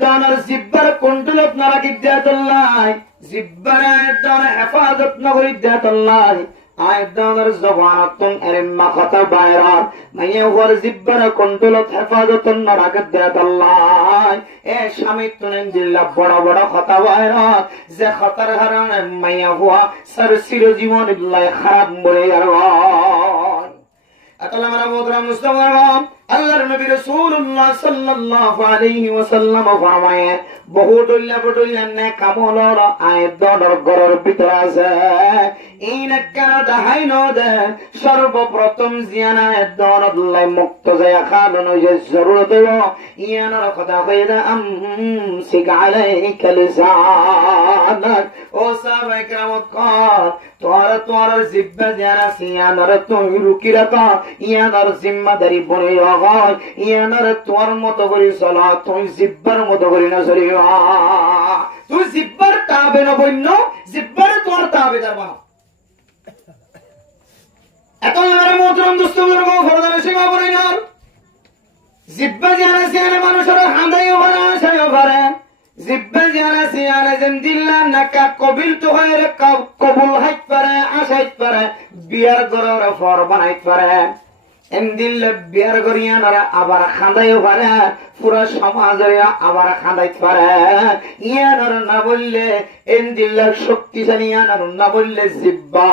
দানার জিব্বার কন্ট্রোলত না রাখি দেয়াতল্লাহ জিব্বার দানা হেফাজত না করি দেয়াতল্লাহ আয় দানার জবানতন এরমা কথা বাইরাত মাইয়া ওর জিব্বার কন্ট্রোলত হেফাজত না রাখি দেয়াতল্লাহ এ স্বামী তুনেন দিল্লা বড় বড় কথা বাইরাত যে খতার কারণে মাইয়া হুয়া সরসির জীবন বিল্লাহ খারাপ বলে আর আতাল্লাহ মারা মোহতরম মুসলমান আল্লাহর নবী রাসূলুল্লাহ সাল্লাল্লাহু আলাইহি ওয়াসাল্লাম ফরমায়ে বহু ডুল্লা নে কামলর আয়দর গরর ভিতর আছে এই নাকার দাহাই নদে সর্বপ্রথম জিয়ানা দরদলাই মুক্ত যায় খালনো যে জরুরত ইয়ানার কথা কইরা সিক আলাইকা লিসানাক ও সাহাবায়ে কেরামত কর তোর জিব্বা জানা সিয়ানার তুই রুকি রাখা ইয়ানার জিম্মাদারি বনে হয় ইয়ানার তোর মতো করি চলা তুই জিব্বার মতো করি না চলিবা তুই জিব্বার তাবে না বন্য জিব্বারে তোর তাবে যাবা এখন আমার মোহতরম দোস্ত বুজুর্গ ফরদানে সীমা বলে না জিব্বা জানা সিয়ানা মানুষের হাঁদাইও পারে আশাইও পারে জিব্বা জানা সিয়ানা জিন্দিল্লা নাকা কবিল তো হয় রে কবুল হাইত পারে আশাইত পারে বিয়ার গরর ফর বানাইত পারে এমদিল্লা বিয়ার গরিয়ানারা আবার খাঁদাইও পারে পুরা সমাজে আবার খাঁদাইতে পারে ইয়ানার না বললে এমদিল্লা শক্তিশালী ইয়ানার না বললে জিব্বা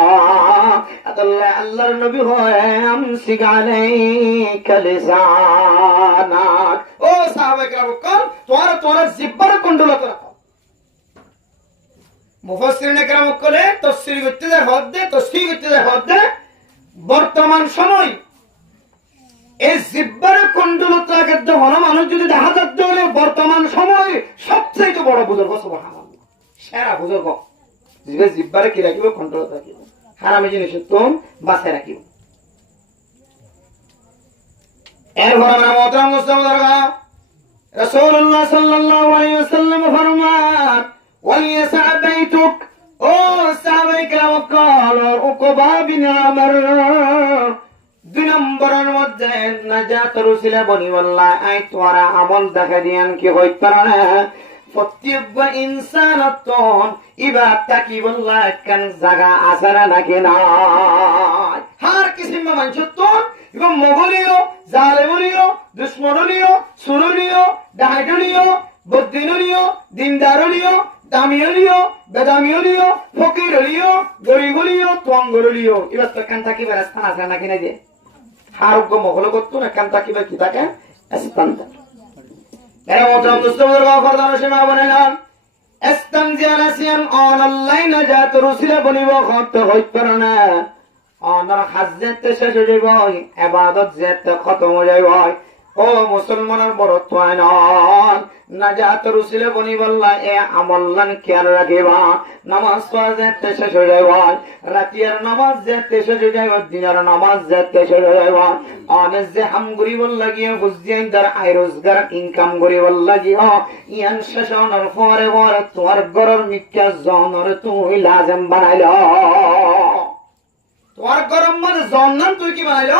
আল্লাহ আল্লাহর নবী হয় আমসিক আলাইকা লিসানাক ও সাহাবায়ে কেরাম তোর জিব্বার কন্ট্রোল রাখো মুফাসসিরিনে কেরাম বলে তাফসীর করতে যায় হদ দে বর্তমান সময় এই জিব্বারে কন্ট্রোলত রাখে যখন মানুষ যদি দেখা যাচ্ছে হলে বর্তমান সময় সবচেয়ে বড় বুজুর্গ সুবহানাল্লাহ সেরা বুজুর্গ জিব্বারে কি রাখিব কন্ট্রোলত রাখিব হারামি জিনিস তুম বাঁচায় রাখিব এরপর আমরা মোহতরম মুসলমান রাসূলুল্লাহ সাল্লাল্লাহু আলাইহি ওয়াসাল্লাম ফরমান ওয়ালিয়াসা বাইতুক ও সাহাবায়ে কেরাম কল উকবা বিন আমর 2 নম্বরের মধ্যে নাজাত রসুলে বনি বললা আই তোরা আমল দেখা দিয়ান কি হইত না প্রত্যেক ইনসানতন ইবাদত কি বললা কান জায়গা আসারা নাকি না হার কিসিম মানুষতন এবং মোগলিও জালেমলিও দুশমনলিও সুরলিও ডাইডলিও বদ্দিনলিও দিনদারলিও দামিয়লিও বেদামিয়লিও ফকিরলিও গরিবলিও তোয়াঙ্গরলিও ইবাদত কান থাকি রাস্তা আছে নাকি না যে হারুগ্য মহল করতো না কান তাকিবা কি থাকে স্থানটা এর মতন দুস্তবর গফরদান সীমা বনেলাম ইসতাম জিয়ারাসিয়ান অনলাইন নাজাত রসুলে বনিব খত হইত না অনর হাজ্জাত শেষ হয়ে যাবে ইবাদত জাত খতম হয়ে যাবে ও মুসলমানের বড় তোয়ান নাজাত রসুলে বনি বললা এ আমলন খেয়াল রাখিবা নামাজ পড়াতে শেষ হয়ে যাবে রাতের নামাজ যেতে শেষ হয়ে যাবে দিনের নামাজ যেতে শেষ হয়ে যাবে অনেক যে হাম গরিবল লাগিয়ে বুঝিয়ে তার আয় রোজগার ইনকাম গরিবল লাগিয়ে ইয়ান শেষ হওয়ার পরে পরে তোমার গরর মিথ্যা জনর তুই লাজম বানাইল তোমার গরম মানে জন্নান তুই কি বানাইল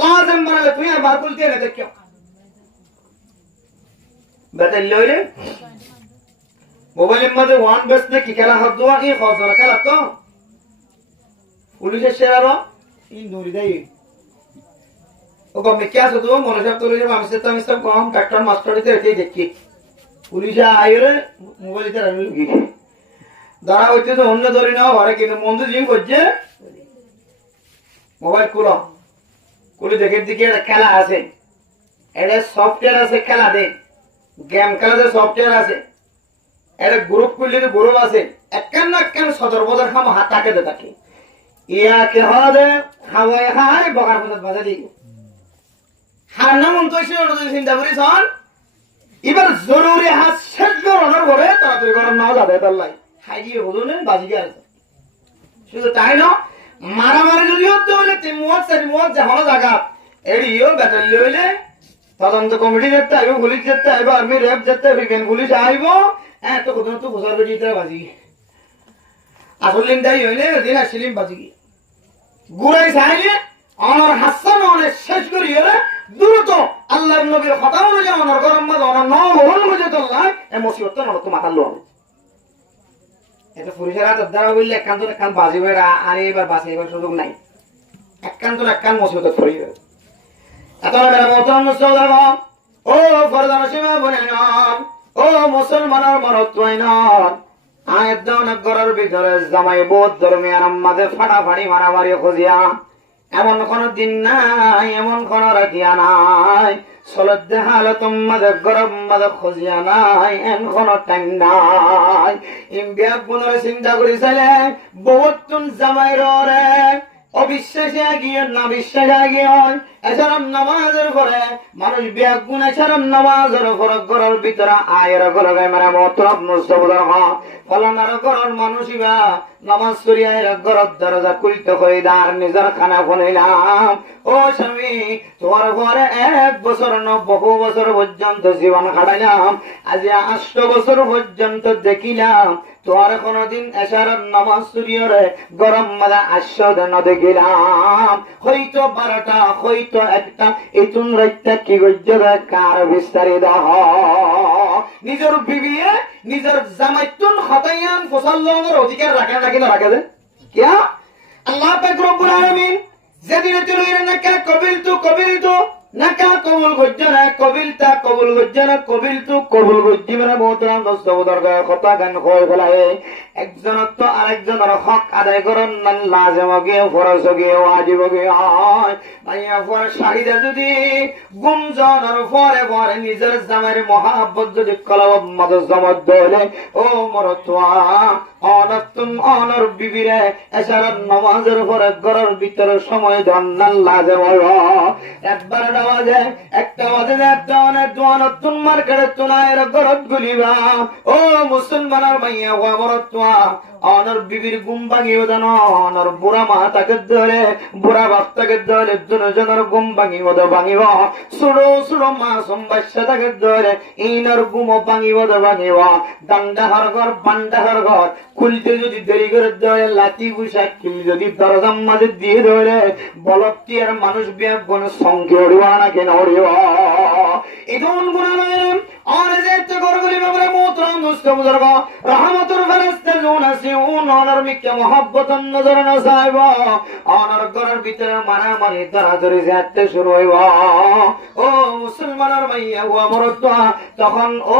লাজম বানাইল তুই আর বাতুল দিয়ে না দেখিও বেতললে মোবাইলের মধ্যে ওয়ান বেসনে কি খেলা হাত দোয়া এই ফজর খেলা তো পুলিশের সেরারো এই নুরি দেই ও কমে কি আছে তো মনে সব তুলে আমি সব কম কাটন মাস্টারিতে এসে দেখি পুলিশে আইরে মোবাইলতে রাখলি দাঁড়া হইতে তো অন্য ধরে নাও ঘরে কিন্তু মন্দ জিম করছে মোবাইল খুলে দেখে দিকে খেলা আছে এটা সফটওয়্যার আছে খেলা দে গেম খেলাতে সফটওয়্যার আছে এটা গ্রুপ করলে গ্রুপ আছে একখান না একখান সদর বদর খাম হাত তাকে দে তাকে ইয়াকে হদে খাওয়াই খাই বকার পথে বাজা দিই হার নাম অন্তইছে ওটা চিন্তা করিস এবার জরুরি হাত শেষ করানোর পরে তাড়াতাড়ি করার নাও যাবে তাল্লাই খাই দিয়ে হলো না বাজি গিয়ে আছে শুধু তাই না মারামারি যদি হতে হলে 3 মুয়াজ 4 মুয়াজ যাওয়ার জায়গা এড়িও বেতন লইলে তদন্ত কমিটি যেতে আইব পুলিশ যেতে আইব আর্মি র্যাব যেতে বিজ্ঞান পুলিশ আইব এত কোথাও তো ঘোষার বেটিতে বাজি আসলিম দায়ী হইলে দিন আসলিম বাজি গিয়ে গুড়াই চাইলে আমার হাসান অনেক শেষ করি হলে দ্রুত আল্লাহর নবীর কথা অনুযায়ী আমার গরম মাঝে আমার নবহল মধ্যে চললাই এই মুসিবত তো নরক মাথার লোক এটা পুরুষের হাতের দ্বারা বললে একখান বাজি বেড়া আর এবার বাঁচে এবার সুযোগ নাই একখান মুসিবত ফরি এত মোহতরম মুসলমান ও ফরদান সীমা বনে নন ও মুসলমানের মরত্ব নন আয়ের দান ঘরের ভিতরে জামাই বোধ দরমিয়ান আমাদের ফাটাফাটি মারামারি খুঁজিয়া এমন কোন দিন নাই এমন কোন রাখিয়া নাই সলদ্দে হালে তোমাদের গরম মাদক খুঁজিয়া নাই এন কোন টাইম নাই ইন্ডিয়া গুণের চিন্তা করি চাইলে বহুত জামাই রে অবিশ্বাসে গিয়ে না বিশ্বাসে গিয়ে এছাড়াম নামাজের পরে মানুষ বিয়াক গুণ এছাড়াম নামাজের পরে ঘরের ভিতরে আয়ের ঘরে মেরা মতরব মুস্তফার ফলানার ঘরের মানুষই নামাজ করিয়া ঘরের দরজা খুলতে হয়ে দাঁড় নিজের খানা ফলাইলাম ও স্বামী তোমার ঘরে 1 বছর ন বহু বছর পর্যন্ত জীবন কাটাইলাম আজ 8 বছর পর্যন্ত দেখিলাম তোমার কোনদিন এশারার নামাজ সুরিয়রে গরম মাদা আশ্বাদ ন দেখিলাম হয়তো 12টা হয়তো 1টা ইতুন রাইতা কি গজ্জা কার বিস্তারিত নিজের বিবিয়ে নিজের জামাইতুন হতায়ান ফসল্লামের অধিকার রাখে নাকি না রাখে দেন কিয়া আল্লাহ পাক রব্বুল আলামিন যেদিন তুই নাকা কবিলতু নাকা কবুল গজ্জনা কবিলতা কবুল গজ্জনা কবিলতু কবুল গজ্জি মানে মোহতরাম দস্তবদর কথা গান কই ফেলায় একজনের তো আরেকজনের হক আদায় করেন না লাজম গিয়ে ফরজ গিয়ে ওয়াজিব গিয়ে হয় ভাইয়া পর শাহিদা যদি গুমজনের পরে পরে নিজের জামাইয়ের মহাব্বত যদি কলব মদ জমত দলে ও মরতোয়া অনতুন অনর বিবিরে এছাড়া নামাজের পরে ঘরের ভিতরে সময় ধন না লাজম একবার বাজে একটা বাজে একটা অনেক দোয়ানতুন মার্কেটে তুনায়ের ঘরত গুলিবা ও মুসলমানের মাইয়া ওয়া মরতোয়া অনর বিবির গুম ভাঙিও দেন অনর বুড়া মা তাকে ধরে বুড়া বাপ তাকে ধরে দুজনের গুম ভাঙিব ভাঙিব ছোড়ো ছোড়ো মা সম্বাসা তাকে ধরে ইনার গুম ভাঙিব ভাঙিব দান্ডাহার ঘর বান্ডাহার ঘর খুলতে যদি দেরি করে ধরে লাঠি গুসা কিল যদি দরজার মাঝে দিয়ে ধরে বলতি আর মানুষ বিয়া কোন সংখ্যা উড়িব না কেন উড়িব ইদন গুণালয় আর যেতে করগুলি বাবরে মোহতরম মুস্তফা রহমতুর ফেরেশতা জুন আছে ওনার মিকে মহব্বত নজর না সাইব ওনার ঘরের ভিতরে মারামারি দরাদরি যেতে শুরু হইব ও মুসলমানের মাইয়া ও মরতোয়া তখন ও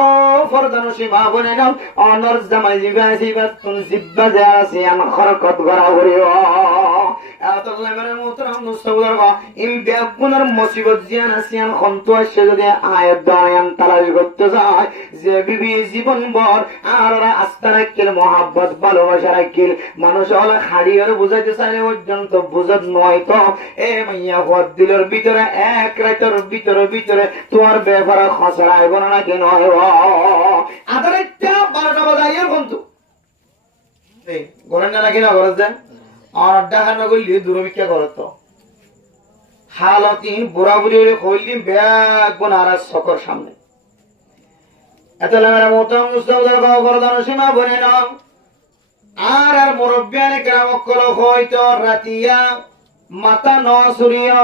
ফরদানো সীমা বনে নাও ওনার জামাই জিবা তুন জিব্বা যে আছে আন খরকত গড়া হইব আল্লাহ মানে মোহতরম মুস্তফা ইম বেগুনের মুসিবত জিয়ান আসিয়ান খন্তু আসে যদি আয়াত দায়ান তালাশ করতে যায় যে বিবি জীবন ভর আর আস্থা রাখিল মহাব্বত ভালোবাসা রাখিল মানুষ হলে হাড়িয়ার বুঝাইতে চাইলে পর্যন্ত বুঝত নয় তো এ মাইয়া হদ দিলের ভিতরে এক রাতের ভিতরে তোমার ব্যাপারে খসড়া আইব না কেন আধার 12টা বাজাইয়া কিন্তু ঘরের না নাকি না ঘর দেন আর ডাকানো করলি দূরভিক্ষা করত হালতি বুড়া বুড়ি কইলি ব্যাগ বোনার সকর সামনে এত লেমেরা মোহতরম মুস্তফা গরদান সীমা বনে নাও আর আর মুরব্বিয়ানে কেরাম কল হয়তো রাতিয়া মাথা ন সুরিয়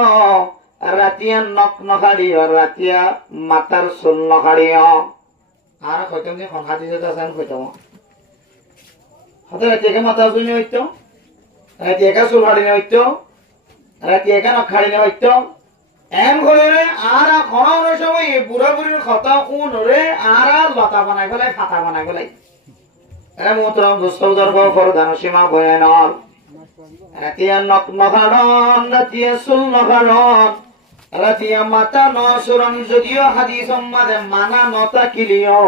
রাতিয়া নখ নখাড়িও রাতিয়া মাথার চুল নখাড়িও আর কইতাম যে খাতি যেতে আছেন কইতাম হতে রাতিয়াকে মাথা চুল হইতো রাতিয়াকে চুল ফাড়ি হইতো রাতিয়াকে নখ খাড়ি হইতো এম করে আর খনার সময় বুড়া বুড়ির কথা শুনরে আর লতা বানাই ফেলাই ফাতা বানাই ফেলাই মোহতরম দুস্তর ফরদান সীমা বয়ানর রাতিয়া নখ নখাড়ন রাতিয়া চুল নখাড়ন রাতিয়া মাথা নসরণ যদিও হাদিস সম্মাদে মানা নতা কিলিও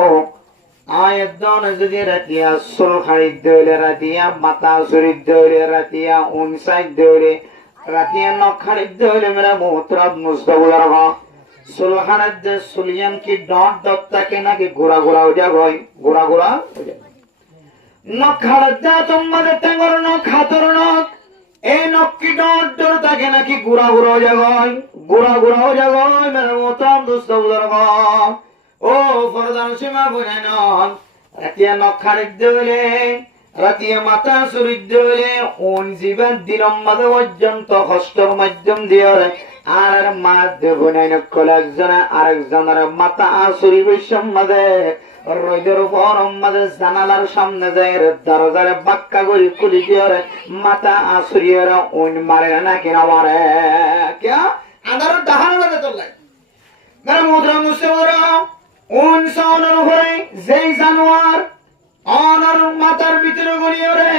আয়দন যদি রাতিয়া চুল খাড়ি দৌলে রাতিয়া মাথা চুরিত দৌলে রাতিয়া উনসাইড দৌলে রাতিয়া নখ খাড়ি দৌলে মেরা মোহতরম মুস্তফা চুলখানার যে চুলিয়ান কি ডট ডট থাকে নাকি ঘোরা ঘোরা হয়ে যায় ঘোরা ঘোরা হয়ে যায় নখ খাড়া তোমাদের টেঙ্গর নখ হাতর নখ এই নখ কি ডট ডট থাকে নাকি ঘোরা ঘোরা হয়ে যায় ঘোরা ঘোরা হয়ে যায় মেরা মোহতরম মুস্তফা ও ফরদান সীমা বনে নন রাতিয়া নখ খাড়ি দৌলে রাতিয়া মাথা চুরিত দৌলে ওন জীবন দিনম মাঝে পর্যন্ত হস্তর মাধ্যম দিয়ে আর মাধ্যমে একজনে আরেকজনের মাথা চুরি বৈষম মাঝে রোদের উপর আমাদের জানালার সামনে যায় দরজারে বাক্কা করি কুলি দিয়ে মাথা আসরিয়ে ওন মারে নাকি না মারে क्या अंदर दहन में तो लग मेरा मुद्रा मुझसे बोला उन सानों भरे जय जानवर অনর মাতার ভিতরে গলিয়রে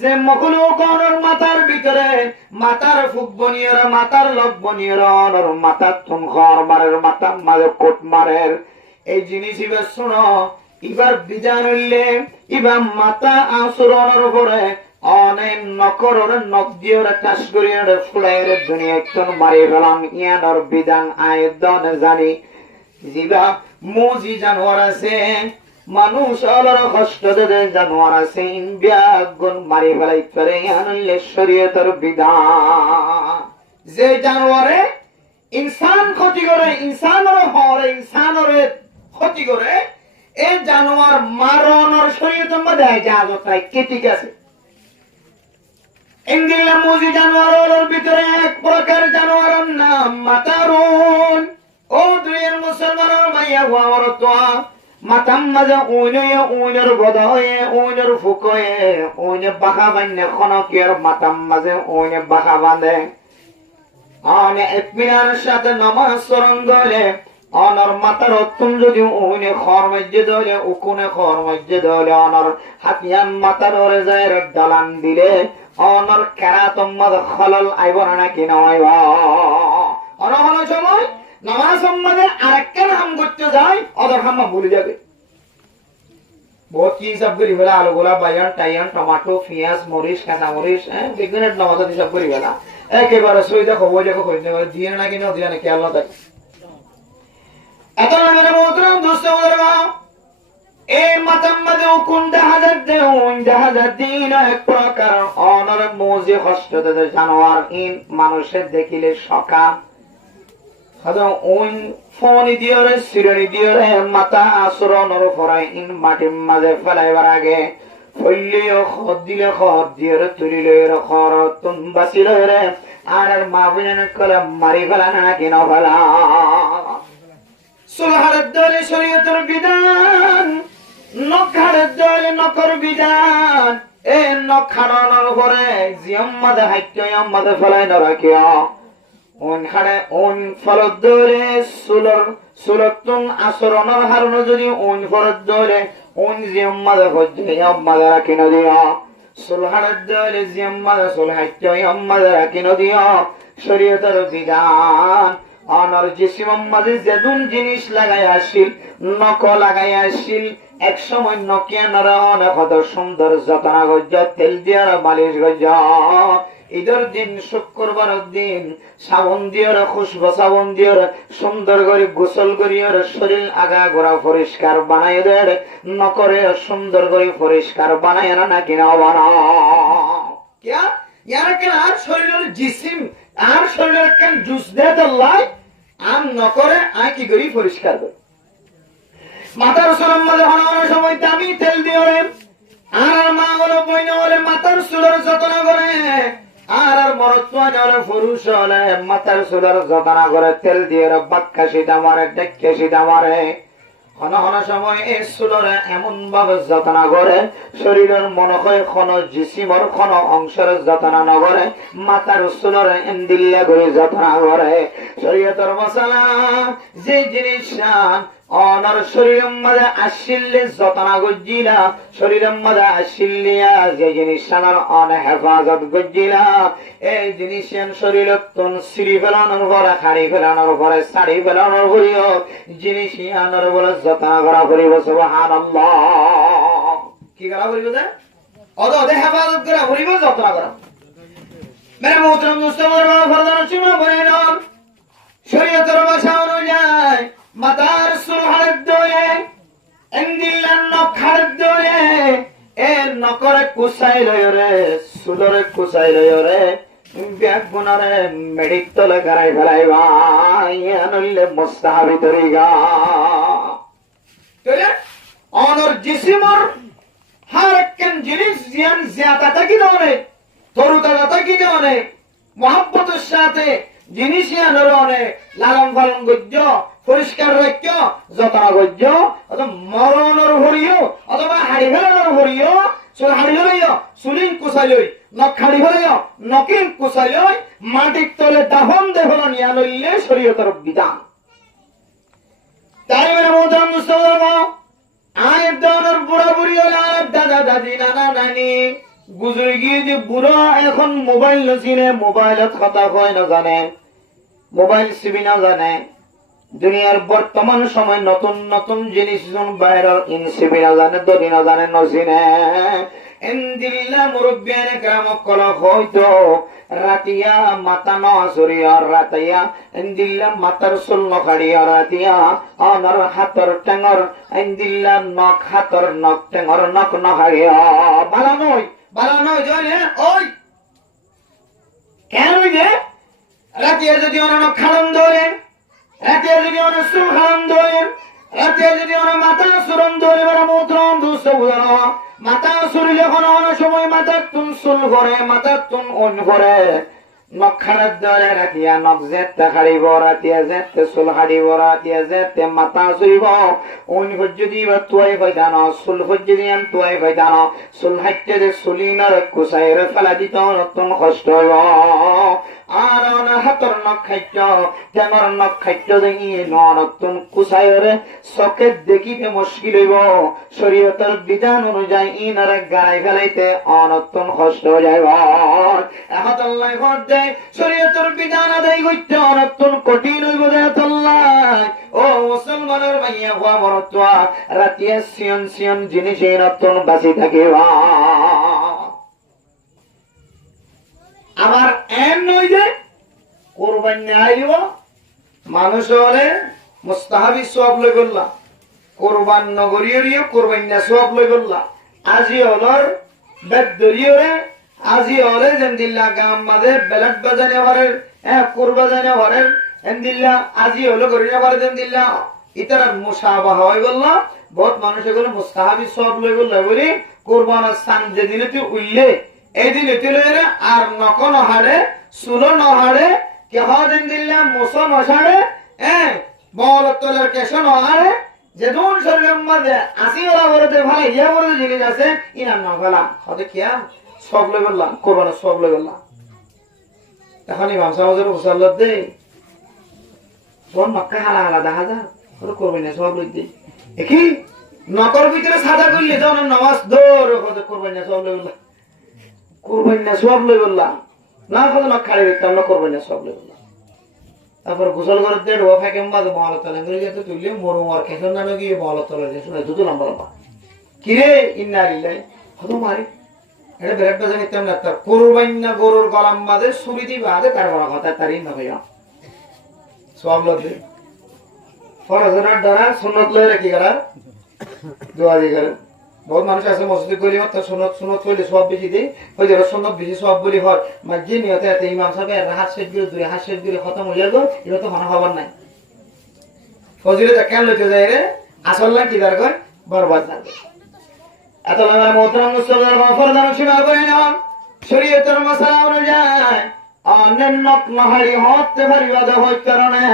যে মখলুক অনর মাতার ভিতরে মাতার ফুক বনিয়রে মাতার লব বনিয়রে অনর মাতার তুম ঘর মারের মাতার মাঝে কোট মারের এই জিনিস এবার শোনো এবার বিধান হইলে এবার মাতা আসুরনের উপরে অনেক নকরের নখ দিয়ে টাস করিয়ে ফুলাইরে দুনিয়া একটু মারি ফেলাম ইয়ানোর বিধান আয়দন জানি জিবা মুজি জানোয়ার আছে মানুষ আলোর কষ্ট দেবে জানোয়ার আছে ইন্ডিয়াগুন মারি ফেলাই করে ইয়ানলে শরীয়তের বিধান যে জানোয়ারে ইনসান ক্ষতি করে ইনসানের হরে ইনসানের ক্ষতি করে এই জানোয়ার মারণের শরীয়তের মধ্যে ইজাজত নাই কি ঠিক আছে ইন্দিলা মুজি জানোয়ারের ভিতরে এক প্রকার জানোয়ারের নাম মাতারুন ও দুনিয়ার মুসলমানের ভাইয়া আমার তো মাতাম মাঝে উইনের বদয়ে উইনের ফুকয়ে উইনে বাঁকা বান্ধে খনকের মাতাম মাঝে উইনে বাঁকা বাঁধে অনে একমিনার সাথে নামাজ স্মরণ দলে অনর মাতার অত্যম যদি উইনে খর মধ্যে দলে উকুনে খর মধ্যে দলে অনর হাতিয়ান মাতার ওরে যায় দালান দিলে অনর কেরাতম মাঝ খলল আইব নাকি নয় অনহন সময় নামাজ সম্বন্ধে আরেকটা নাম করতে যায় অদর হাম্মা ভুলে যাবে বহুত কি হিসাব করি ফেলা আলু গোলা বাইগন টাইগন টমাটো পেঁয়াজ মরিচ কাঁচা মরিচ বেগুনের নামাজ হিসাব করি ফেলা একেবারে সইদা খবর দেখো করতে পারে দিয়ে নাকি না দিয়ে নাকি আল্লাহ তাকে এত নামের মোহতরম দোস্ত বলবা এই মাতাম মাঝে কোন জাহাজার দিন এক প্রকার অনর মৌজি কষ্ট জানোয়ার ইন মানুষের দেখিলে সকাল মাথা আসরণের ফরাই ইন মাটির মাঝে ফেলাইবার আগে ফলিও খত দিলে খত দিয়ে তুলিলে খর তুম বাঁচিল রে আর মা বুঝান কলে মারি ফেলা না কিন ফেলা সুলহারের দলে শরীয়তের বিধান নখারের দলে নকর বিধান এ নখানোর পরে জিয়ম মাঝে হাইটে মাঝে ফেলাই না রাখিয়া ওনখানে ওন ফলত দৌড়ে সুলতুন আসরণের হারণে যদি ওন ফলত দৌড়ে ওন জিম্মাদে হজ্জে আম্মাদে রাখি নদিয়া সুলহানের দৌড়ে জিম্মাদে সুলহাইতে আম্মাদে রাখি নদিয়া শরীয়তের বিধান অনর জিসিম আম্মাদে যেদুন জিনিস লাগাই আসিল নক লাগাই আসিল এক সময় নকিয়া নরা অনেক সুন্দর যত্ন গজ্জ তেল দিয়ার মালিশ গজ্জ ঈদের দিন শুক্রবার দিন সাবন দিয়ে খুশবু সাবন দিয়ে সুন্দর করে গোসল করিয়ে শরীর আগা গোড়া পরিষ্কার বানাই দেয় নকরে সুন্দর করে পরিষ্কার বানায় না নাকি না আর শরীরের জিসিম আর শরীরের কেন জুস দেয় আল্লাহ আর নকরে আর কি করি পরিষ্কার করে মাথার সরম মাঝে হনানোর সময় দামি তেল দিয়ে আর মা হলো বইনা হলে মাথার চুলের যত্ন করে আর পুরুষ হলে মাথার চুলের যত্ন করে তেল দিয়ে বাক্কা সিধা মারে ডেকে সিধা মারে হন হন সময় এই চুলরে এমন ভাবে যত্ন করে শরীরের মনে হয় কোন জিসিমর কোন অংশের যত্ন নকরে মাথার চুলরে এন্দিল্লা করে যত্ন করে শরীয়তের মশলা যে জিনিস অনর শরীরের মধ্যে আসিলে যত্ন গজ্জিলা শরীরের মধ্যে আসিলিয়া যে জিনিস আমার অন হেফাজত গজ্জিলা এই জিনিস শরীরের তুন সিঁড়ি ফেলানোর পরে খাড়ি ফেলানোর পরে শাড়ি ফেলানোর পরেও জিনিস আনার বলে যত্ন করা করিব সুবহানাল্লাহ কি করা করিব যে অদে হেফাজত করা করিব যত্ন করা মেরে মোহতরম মুস্তাফার ফরমান সীমা বলে না শরীয়তের ভাষা অনুযায়ী মাতার চুল হাড়ের দোলে এন্দিল্লার নখ হাড়ের দোলে এ নকরে কুচাই লয় রে চুলরে কুচাই লয় রে ব্যাগ গুণরে মেডিক তলে গাড়াই ফেলাইবা নইলে মুস্তাহাবি তরিগা অনর জিসিমর হার একখান জিনিস জিয়ান জিয়াতা থাকি দেওয়ানে তরুতাজা থাকি দেওয়ানে মহাব্বতের সাথে জিনিস অনেক লালন পালন গজ্য পরিষ্কার রাখ্য যতন গজ্য অথবা মরণর ভরিও অথবা হাড়ি ফেলানোর ভরিও চুল হাড়ি ফেলাইও চুলিং কুচাইলৈ নখ হাড়ি ফেলাইও নকিং কুচাইলৈ মাটির তলে দাফন দেহ নিয়া লইলে শরীয়তের বিধান তাই মানে মোহতারাম মুস্তাফা আয়ের দনের বুড়া বুড়ি হলে দাদা দাদি নানা নানি গুজরে গিয়ে যে বুড়া এখন মোবাইল নচিনে মোবাইলত কথা কয় না জানে মোবাইল চিবি না জানে দুনিয়ার বর্তমান সময় নতুন নতুন জিনিস বাইরের ইনসিবি না জানে দরি না জানে নচিনে এন্দিল্লা মুরব্বিয়ানে গ্রামক কলা হয়তো রাতিয়া মাতা নজরিয়া রাতিয়া এন্দিল্লা মাতার চুল নখাড়িয়া রাতিয়া অনর হাতর টেঙর এন্দিল্লা নখ হাতর নখ টেঙর নখ নখাড়িয়া বালা নয় জয় ওই কেন যে রাতিয়া যদি অন খাড়ন ধরে রাতিয়া যদি অন চুল খাড়ন ধরে রাতিয়া যদি অন মাতা সুরন ধরে বড় মূত্রম দুঃস্থ মাথা চুরিলে কোনো সময় মাথার তুন চুল করে মাথার তুন অন করে নখ খাড়ার ধরে রাতিয়া নখ যেতে হারিব রাতিয়া যেতে চুল হারিব রাতিয়া যেতে মাথা চুরিব অন যদি বা তুয়াই ফাইদান চুল যদি আন তুয়াই ফাইদান চুল হাইতে যে চুলিনার কুচাইরে ফেলা দিত নতুন কষ্ট হইব আর হাতর নখ খাইত টেঙর নখ খাইত দেখি নতুন কুচাইরে চকে দেখিতে মুশকিল হইব শরীয়তের বিধান অনুযায়ী ইনারে গাড়াই ফেলাইতে অনতুন কষ্ট হয়ে যাইব এখন আল্লাহ ঘর দেয় শরীয়তের বিধান আদায় করতে অনতুন কঠিন হইব ও মুসলমানের ভাইয়া হওয়া মরত্বা রাতিয়া সিয়ন সিয়ন জিনিসে নতুন বাঁচি থাকিবা আবার এম নয় যে কোরবানি আইব মানুষ হলে মুস্তাহাবি সব লই বললা কোরবান নগরীয় কোরবানি সব লই বললা আজি হলর বেদরিয়রে আজি হলে যেমদিল্লা গাম মাঝে বেলাট বাজানে হরের কোরবাজানে হরের এমদিল্লা আজি হলো গরিয়া হরে যেমদিল্লা ইতার মুসাবাহা হই বললা বহুত মানুষ এগুলো মুস্তাহাবি সব লই বললা বলি কোরবানের স্থান যেদিনে তুই উঠলে এই দিন এতিলে আর নক নহাড়ে চুল নহাড়ে কেহ দিন দিল্লা মুস নসাড়ে বলতলের কেশ নহাড়ে যেদুন শরীরের মাঝে আসি ওরা বলতে ভালো ইয়া বলতে জিনিস আছে ইনার না ফেলাম হতে কিয়া সব লই বললাম কোরবানের সব লই বললাম এখন ইমাম সাহেবের মুসাল্লাত দে বোন মক্কা হালা হালা দেখা যা ওরা কোরবানি সব লই দে কি নকর ভিতরে সাদা করলে যখন নামাজ দৌড় হতে কোরবানি সব লই বললাম কোরবানি সব লই বললাম না হলে না খাড়ি দিতাম না কোরবানি সব লই বললাম তারপর গোসল করে দেড় ও ফেকে মাঝে মহলা তলে ধরে যেতে তুললে মরু মার খেসন না গিয়ে মহলা তলে যে শুনে দুটো লম্বা লম্বা কিরে ইন্না লিল্লাহি হতো মারি এটা বিরাট বাজে নিতাম না তার কোরবানি গরুর গলাম মাঝে ছুরি দিবা আদে কার বড় কথা তারই না ভাইয়া সব লবে ফরজের দ্বারা সুন্নত লয় রাখি গেল দোয়া দিয়ে গেল বহুত মানুষ আছে মসজিদে গলি তার সুন্নত কইলে সব বেশি দেই ওই যে সুন্নত বেশি সব বলি হর মাঝে নিয়তে এত ইমাম সাহেব হাত শেষ করে দুই হাত শেষ করে খতম হয়ে গেল এটা তো মনে হবার নাই ফজিলে কেন লইতে যায় রে আসল না কি দরকার বরবাদ যাবে এত লম্বা মোহতারাম মুস্তাফার ফরমান সীমা করে নাও শরীয়তের মাসালা অনুযায়ী অন্যান্য মহারি হতে পারিবাদ হইতে কারণে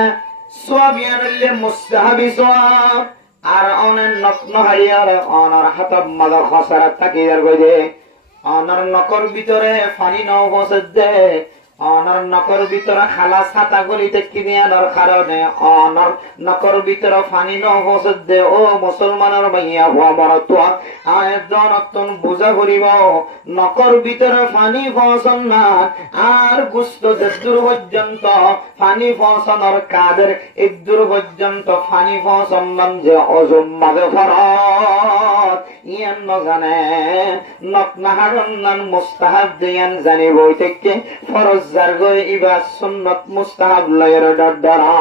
সোয়াবিয়ানলে মুস্তাহাবি সোয়াব আর অন্যান্য মহারিয়ার অনার হাতব মাদা খসারা তাকিয়ার গজে অনার নকর ভিতরে পানি নাও বসে দে অনার নকর ভিতরে খালা ছাতা গলিতে কিনে আনার কারণে অনার নকর ভিতরে পানি নাও বসে দে ও মুসলমানের ভাইয়া হওয়া বড় তো আয়তন বুঝা করিব নকর ভিতরে পানি ফসন না আর গুস্ত দূর পর্যন্ত পানি ফসনের কাদের দূর পর্যন্ত পানি ফসন যে অজম মাঝে ফরত ইয়ান নজানে নক নাহারন মুস্তাহাব দিয়ান জানি বই থেকে ফরজ জারগই ইবা সুন্নত মুস্তাহাব লয়ের ডডরা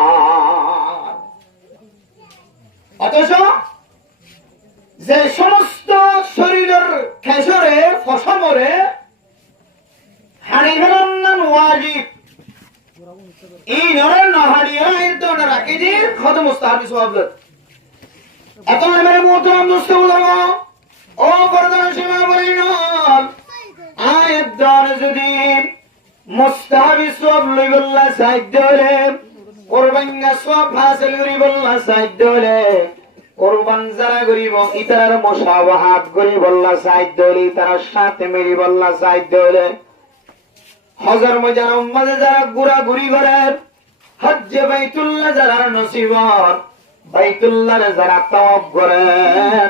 অথচ যে সমস্ত শরীরের খেসরে ফসমরে হাড়ি ফেলান ওয়াজিব এই নরের নাহারিয়া এর তো না রাখি যে খত মুস্তাহাবি সওয়াব এখন আমার মোহতারাম মুস্তাফা ও বরদান সীমা বলেন আয়াত দার যদি মুস্তাহাবি সওয়াব লইল্লা সাইদ হলে কোরবাঙ্গা সব হাসিল করিব আল্লাহ সাহায্য হলে কোরবান যারা করিব ইতার মুসাবাহাত করিব আল্লাহ সাহায্য হলে তার সাথে মিলিব আল্লাহ সাহায্য হলে হজর মজার উম্মতে যারা ঘোরাঘুরি করেন হজ্জে বাইতুল্লাহ যারা নসিবত বাইতুল্লাহরে যারা তাওয়াফ করেন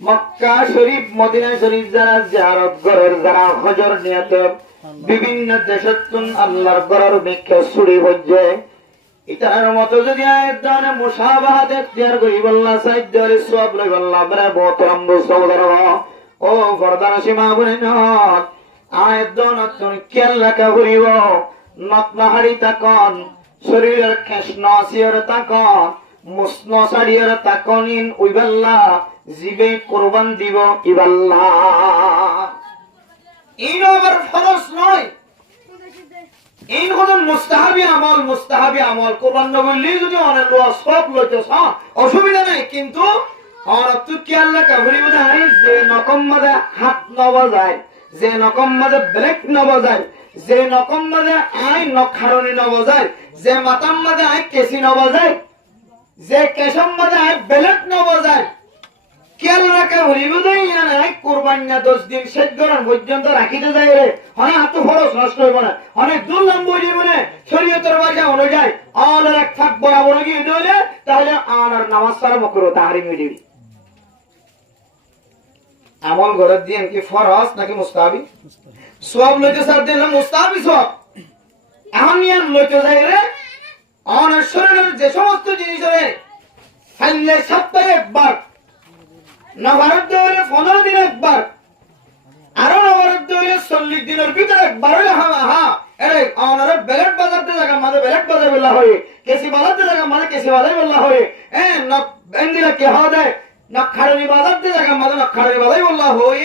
মক্কা শরীফ মদিনা শরীফ যারা জিয়ারত করেন যারা হজর নিয়তে বিভিন্ন দেশতুন আল্লাহর ঘরের ভিক্ষা ছুড়ি বজে ইতার মতো যদি আয়াত দানে মুসাবাহাত এখতিয়ার করিব আল্লাহ সাহায্য হলে সওয়াব লইব আল্লাহ বড় মোহতরম সওদর ও ফরদান সীমা বলেন আয়াত দানে তুমি খেয়াল রাখা করিব নতনাহাড়ি তাকন শরীরের খেসন আসিয়ার তাকন মুসন সারিয়ার তাকনিন উইবাল্লা জিবে কোরবান দিব ইবাল্লা এই আবার ফরজ নয় এই হলো মুস্তাহাবি আমল কোরবান বললি যদি অনেক লোক সব লইতেছ অসুবিধা নেই কিন্তু অনেক কি আল্লাহ কাবরি বোঝায় যে নকম মাঝে হাত নবাজায় যে নকম মাঝে ব্রেক নবাজায় যে নকম মাঝে আই নখারণী নবাজায় যে মাতাম মাঝে আই কেসি নবাজায় যে কেশম মাঝে আই বেলেট নবাজায় খেয়াল রাখা হইব নাই কোরবান না 10 দিন শেষ করার পর্যন্ত রাখিতে যায় রে অনেক হাত খরচ নষ্ট হইব না অনেক দূর লম্ব হইব না শরীয়তের বাজা অনুযায়ী আর এক ফাঁক বরাবর গিয়ে দিলে তাহলে আর নামাজ সারা মকরু তাহরিম হয়ে যাবে আমল ঘরের দিয়ে কি ফরজ নাকি মুস্তাহাবি সওয়াব লইতে সার দিলে মুস্তাহাবি সওয়াব এখন নিয়ে লইতে যায় রে অনেক শরীরের যে সমস্ত জিনিস রে ফাইলে সপ্তাহে একবার নবরাত হইলে 15 দিন একবার আরো নবরাত হইলে 40 দিনের ভিতরে একবার হইলে আরে অনারে বেলেট বাজারতে জায়গা মাঝে বেলেট বাজার বলা হয় কেসি বাজারতে জায়গা মাঝে কেসি বাজার বলা হয় এন্দিরা কে হয় নখারণী বাজারতে জায়গা মাঝে নখারণী বাজার বলা হয়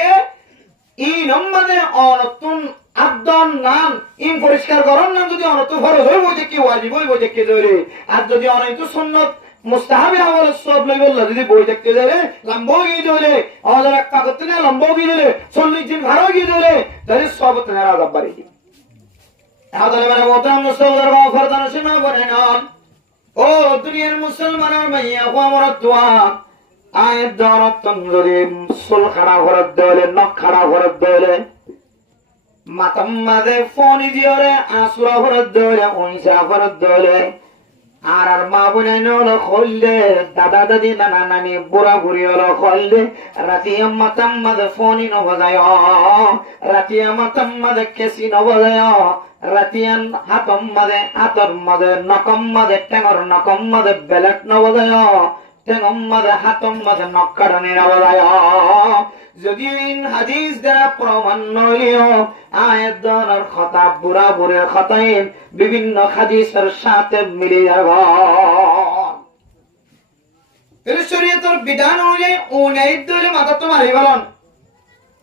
এই নম্বরে অনতুন আদন নাম ইন পরিষ্কার করন নাম যদি অনত ফরজ হইব যে কি ওয়াজিব হইব যে কে ধরে আর যদি অনত সুন্নত মুস্তাহাবি আমল সব লই বললা যদি বই দেখতে যাবে লম্বা গিয়ে দিলে আমাদের এক পাকতে না লম্বা গিয়ে দিলে 40 দিন ভালো গিয়ে দিলে তাহলে সব তেরা আযাব বাড়ি দিবে তাহলে মানে মোহতরম মুসলমানদের ফরদান সীমা বলেন ও দুনিয়ার মুসলমানের মাইয়া আমার দোয়া আয়াত দরত তন্দরি সুল খাড়া ভরত দেলে নখ খাড়া ভরত দেলে মাতাম মাঝে ফোনি দিওরে আসুরা ভরত দেলে ওইসা ভরত দেলে আর মা বোনাই হলো খললে দাদা দাদি নানা নানি বুড়া বুড়ি হলো খললে রাতি মাতাম মাঝে ফোনি নবজায় রাতি মাতাম মাঝে কেসি নবজায় রাতিয়ান হাতম মাঝে হাতর মাঝে নকম মাঝে টেঙর নকম মাঝে বেলেট নবজায় টেঙম মাঝে হাতম মাঝে নক্কারণী নবজায় যদিও ইন হাদিস দ্বারা প্রমাণ নইলেও আয়াত দ্বারার কথা বুড়া বুড়ের কথাই বিভিন্ন হাদিসের সাথে মিলে যাব শরীয়তের বিধান অনুযায়ী উনাইদ দিলে মাথা তো মারি বলন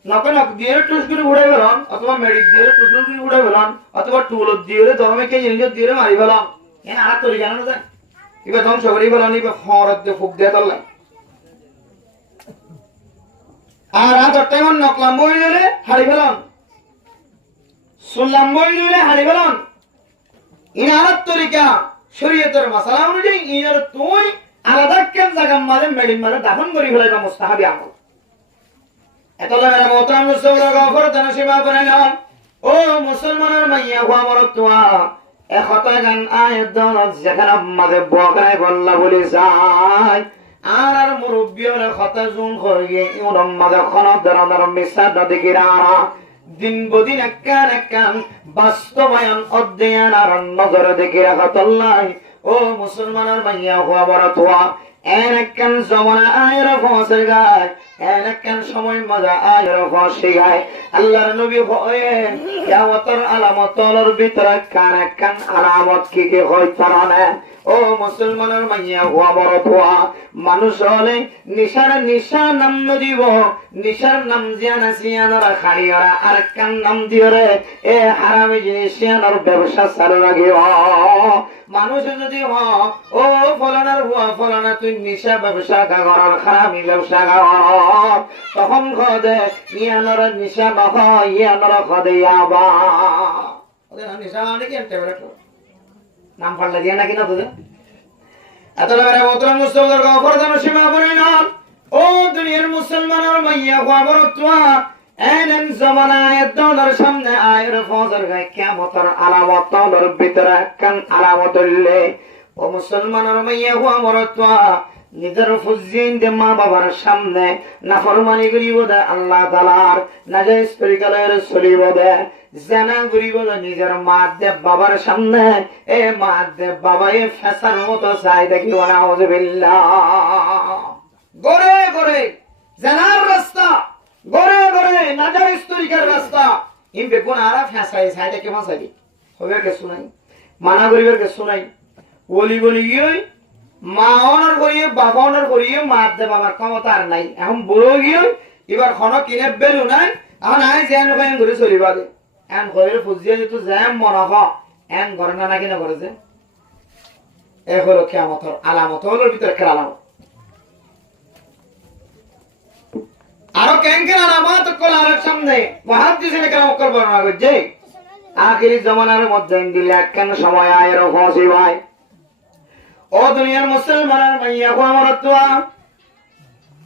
নক নক দিয়ে টুস করে উড়াই বলন অথবা মেডি দিয়ে টুস করে উড়াই বলন অথবা টুল দিয়ে ধর্মে কে জিনিস দিয়ে মারি বলন এন আর তরি জানো না ইবা ধ্বংস করি বলন ইবা হরত দিয়ে ফুক দিয়ে তল্লা আর আদর টাইমন নকলাম বই দিলে হারি ফেলন শুনলাম বই দিলে হারি ফেলন ইনারত তরিকা শরীয়তের মাসালা অনুযায়ী ইনার তুই আলাদা কেন জায়গা মাঝে মেডিন মাঝে দাফন করি ফেলাইবা মুস্তাহাবি আমল এত লাগে মোহতরম মুসলমানরা ফরদান সীমা বলেন ও মুসলমানের মাইয়া হওয়া মরত তোয়া একতা গান আয়াত দাও যেখানে মাঝে বগায় বল্লা বলে যায় আর মুরব্বিয়রে কথা জুন হয়ে ইউরম মাঝে খনত দরদর মিসা দাদিকিরা দিন বদিন একখান বাস্তবায়ন অধ্যয়ন আর নজর দেখে রাখতল্লাই ও মুসলমানের মাইয়া হওয়া বড় তোয়া একখান জমানা আয়ের ফসের গায় একখান সময় মজা আয়ের ফসে গায় আল্লাহর নবী হয়ে কিয়ামতের আলামতর ভিতরে কান একখান আলামত কি কি হয় তারা ও মুসলমানের মাইয়া হওয়া বড় তোয়া মানুষ হলে নিশা নাম দিব নিশার নাম জিয়ানা সিয়ানারা খাড়িয়ারা আর একখান নাম দিয়রে এ হারামি জিনিস ব্যবসা চালু লাগে মানুষ যদি ও ফলানার হুয়া ফলানা তুই নিশা ব্যবসা করার খারামি ব্যবসা কর তখন খদে ইয়ানোর নিশা নয় ইয়ানোর খদে আবা নিশা অনেক নাম পাল্লা দিয়ে নাকি না তোদের এত লাগে মোহতরম মুস্তাফার গফরদান সীমা পরিণত ও দুনিয়ার মুসলমানের মাইয়া খবরতওয়া এনন জামানায় দলার সামনে আয়ের ফজর গায় কিয়ামতের আলামত দলার ভিতরে কান আলামত হইলে ও মুসলমানের মাইয়া খবরতওয়া নিজের ফুজিন দে মা বাবার সামনে নাফরমানি করিব দে আল্লাহ তাআলার নাজায়েজ তরিকালের চলিব দে জানা করিব দে নিজের মা দে বাবার সামনে এ মা দে বাবায়ে ফেসার মতো চাই দেখি ওয়া আউযুবিল্লাহ গরে গরে জানার রাস্তা গরে গরে নাজায়েজ তরিকার রাস্তা ইমবে কোন আরা ফেসাই চাই দেখি মাসাদি হবে কে শুনাই মানা করিবার কে শুনাই ওলি বলি গই মা অনার করিয়ে বাবা অনার করিয়ে মার দে বাবার ক্ষমতা আর নাই এখন বুড়ো গিয়ে এবার খন কিনে বেলু নাই এখন আই যেন কেন ধরে চলিবা দে এন ঘরের ফুজিয়ে যেহেতু জ্যাম মনে হ এন ঘরে না কিনা করে যে এ হলো কিয়ামতের আলামত হলো ভিতরে একটা আলামত আরো কেন কেন আলামত কল আর সামনে ওয়াহাব দিছেন কেন অকল বর্ণনা করছে আখিরি জামানার মধ্যে দিলে কেন সময় আয়ের ফসি ভাই ও দুনিয়ার মুসলমানের মাইয়া খবরতওয়া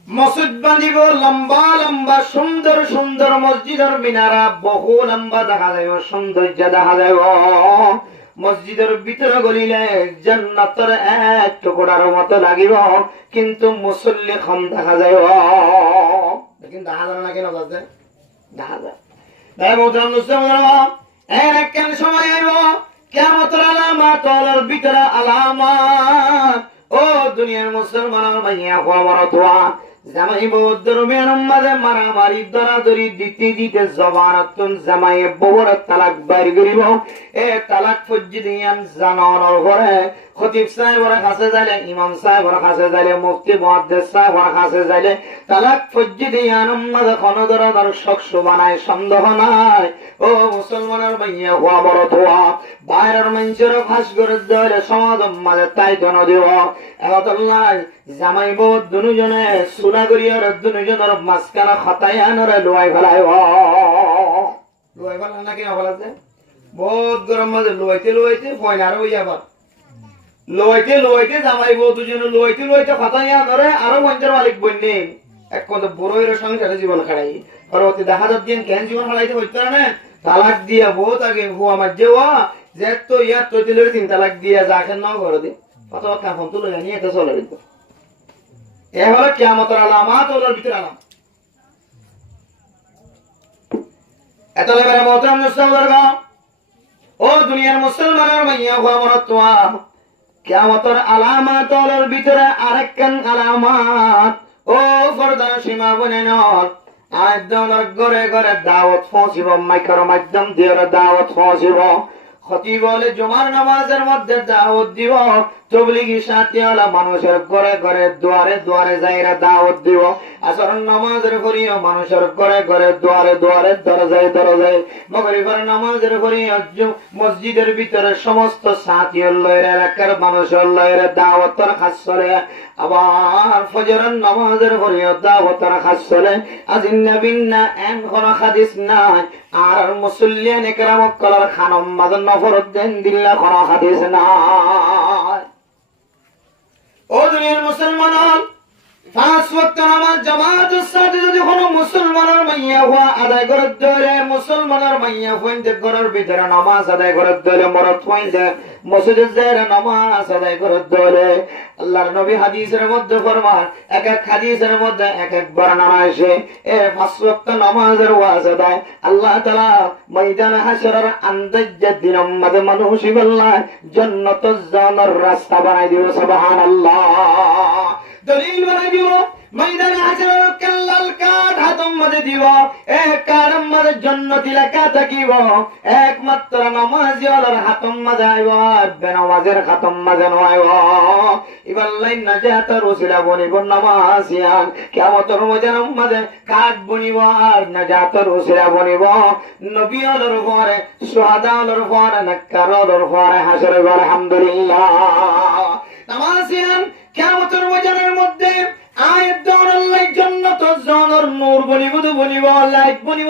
মসজিদ বাঁধিব লম্বা লম্বা সুন্দর সুন্দর মসজিদের মিনারা বহু লম্বা দেখা যায় সৌন্দর্য দেখা যায় মসজিদের ভিতরে গলিলে জান্নাতের এক টুকরার মতো লাগিব কিন্তু মুসল্লি কম দেখা যায় কিন্তু দেখা যায় না কেন দেখা যায় তাই মোহতরম মুসলমান এক কেন সময় আইব কিয়ামতের আলামত ওর ভিতরে আলামত ও দুনিয়ার মুসলমানের মাইয়া খবরতওয়া জামাই বউর মেয়ের মাঝে মারামারি দরাদরি দিতে দিতে জবানতুন জামাই বউর তালাক বাইর করিব এ তালাক ফজ্জি দিয়ান জানানোর ঘরে খতিব সাহেবের কাছে যাইলে ইমাম সাহেবের কাছে যাইলে মুফতি মুহাদ্দিস সাহেবের কাছে যাইলে তালাক ফজ্জি দিয়ান মাঝে কোন দরদার শখস বানায় সন্দেহ নাই ও মুসলমানের মাইয়া খবরতওয়া বাইরের মানুষের ফাঁস করে দিলে সমাজ মাঝে তাই জন দিব একতল্লাহ জামাই বউ দুজনে সুরা করিয়ার দুজনের মাঝখানে খতায়ানরে লুয়াই ফেলায় লুয়াই ফেলা নাকি না ফেলাছে বহুত গরম মাঝে লুয়াইতে লুয়াইতে ফয়নার হই আবার লুয়াইতে লুয়াইতে জামাই বউ দুজনে লুয়াইতে লুয়াইতে খতায়ানরে আরো পঞ্চার মালিক বন্যে এক কথা বড়ইর সংসারে জীবন খেলাই পরবর্তী দেখা যাচ্ছেন কেন জীবন খেলাইতে হইতে না তালাক দিয়া বহুত আগে হুয়া মাঝে হওয়া যে তো ইয়ার তো দিলের তিন তালাক দিয়া যাকে নাও করে দিন কত কাপন তুলে জানি এটা চলে দিত এ হলো কিয়ামতের আলামত ওর ভিতরে আলাম এত লেবারে মোহতরম মুসলমান ও দুনিয়ার মুসলমানের মাইয়া খবরতওয়া কিয়ামতের আলামত ওর ভিতরে আরেকখান আলামত ও ফরদান সীমা বনেন আদনের ঘরে ঘরে দাওয়াত পৌঁছিব মাইকার মাধ্যম দিয়ে দাওয়াত পৌঁছিব খতিব বলে জুমার নামাজের মধ্যে দাওয়াত দিব তবলিগি সাথীওয়ালা মানুষের ঘরে ঘরে দুয়ারে দুয়ারে যাইরা দাওয়াত দিব আসর নামাজের করিও মানুষের ঘরে ঘরে দুয়ারে দুয়ারে দরজায় দরজায় মাগরিবের নামাজের করিও মসজিদের ভিতরে সমস্ত সাথীর লয়ের এলাকার মানুষের লয়ের দাওয়াতের খাস চলে আবার ফজরের নামাজের করিও দাওয়াতের খাস চলে আজিন্না বিন্না এন কোন হাদিস নাই আর মুসল্লিয়ান একরাম কলার খানম মাদন নফরউদ্দিন দিল্লা কোন হাদিস নাই ও দুনিয়ার মুসলমান পাঁচ ওয়াক্ত নামাজ জামাতের সাথে যদি কোনো মুসলমানের মাইয়া হওয়া আদায় করে দিলে মুসলমানের মাইয়া হইতে ঘরের ভিতরে নামাজ আদায় করে দিলে মরদ হইতে মসজিদের যারা নামাজ আদায় করে দিলে আল্লাহর নবী হাদিসের মধ্যে ফরমান এক এক হাদিসের মধ্যে এক এক বর্ণনা আসে এ পাঁচ ওয়াক্ত নামাজের ওয়াজ আদায় আল্লাহ তাআলা ময়দান হাশরের আন্দাজ্জা দিনের মধ্যে মানুষ বললা জান্নাতুল জান্নার রাস্তা বানাই দিও সুবহানাল্লাহ দলিল বানাই দিব ময়দান হাশরের কাল্লাল কাঠ হাতম মধ্যে দিব এক কারম মধ্যে জান্নাতি লেখা থাকিব একমাত্র নামাজি ওয়ালার হাতম মধ্যে আইব বেনামাজের হাতম মধ্যে নয় এবার লাইন নাজাতের ওসিলা বনিব নামাজিয়ান কিয়ামতের মধ্যে কাঠ বনিব আর নাজাতের ওসিলা বনিব নবী ওয়ালার পরে সুহাদা ওয়ালার পরে নাক্কার ওয়ালার পরে হাশরে আলহামদুলিল্লাহ নামাজিয়ান কিয়ামতের মধ্যে আয়াত দাও আল্লাহ জান্নাতুল জনের নূর বনিব লাইট বনিব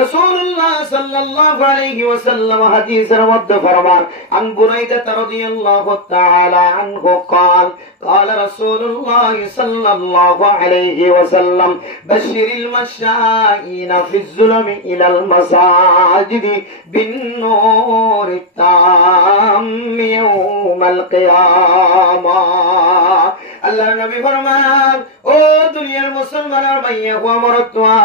রাসূলুল্লাহ সাল্লাল্লাহু আলাইহি ওয়াসাল্লাম হাদিসের মধ্যে ফরমান আন বুরাইদা রাদিয়াল্লাহু তাআলা আনহু قال قال رسول الله صلى الله عليه وسلم بشر المشائين في الظلم إلى المساجد بالنور التام يوم القيامة আল্লাহর নবী ফরমান ও দুনিয়ার মুসলমানের ভাইয়া ও মরতুয়া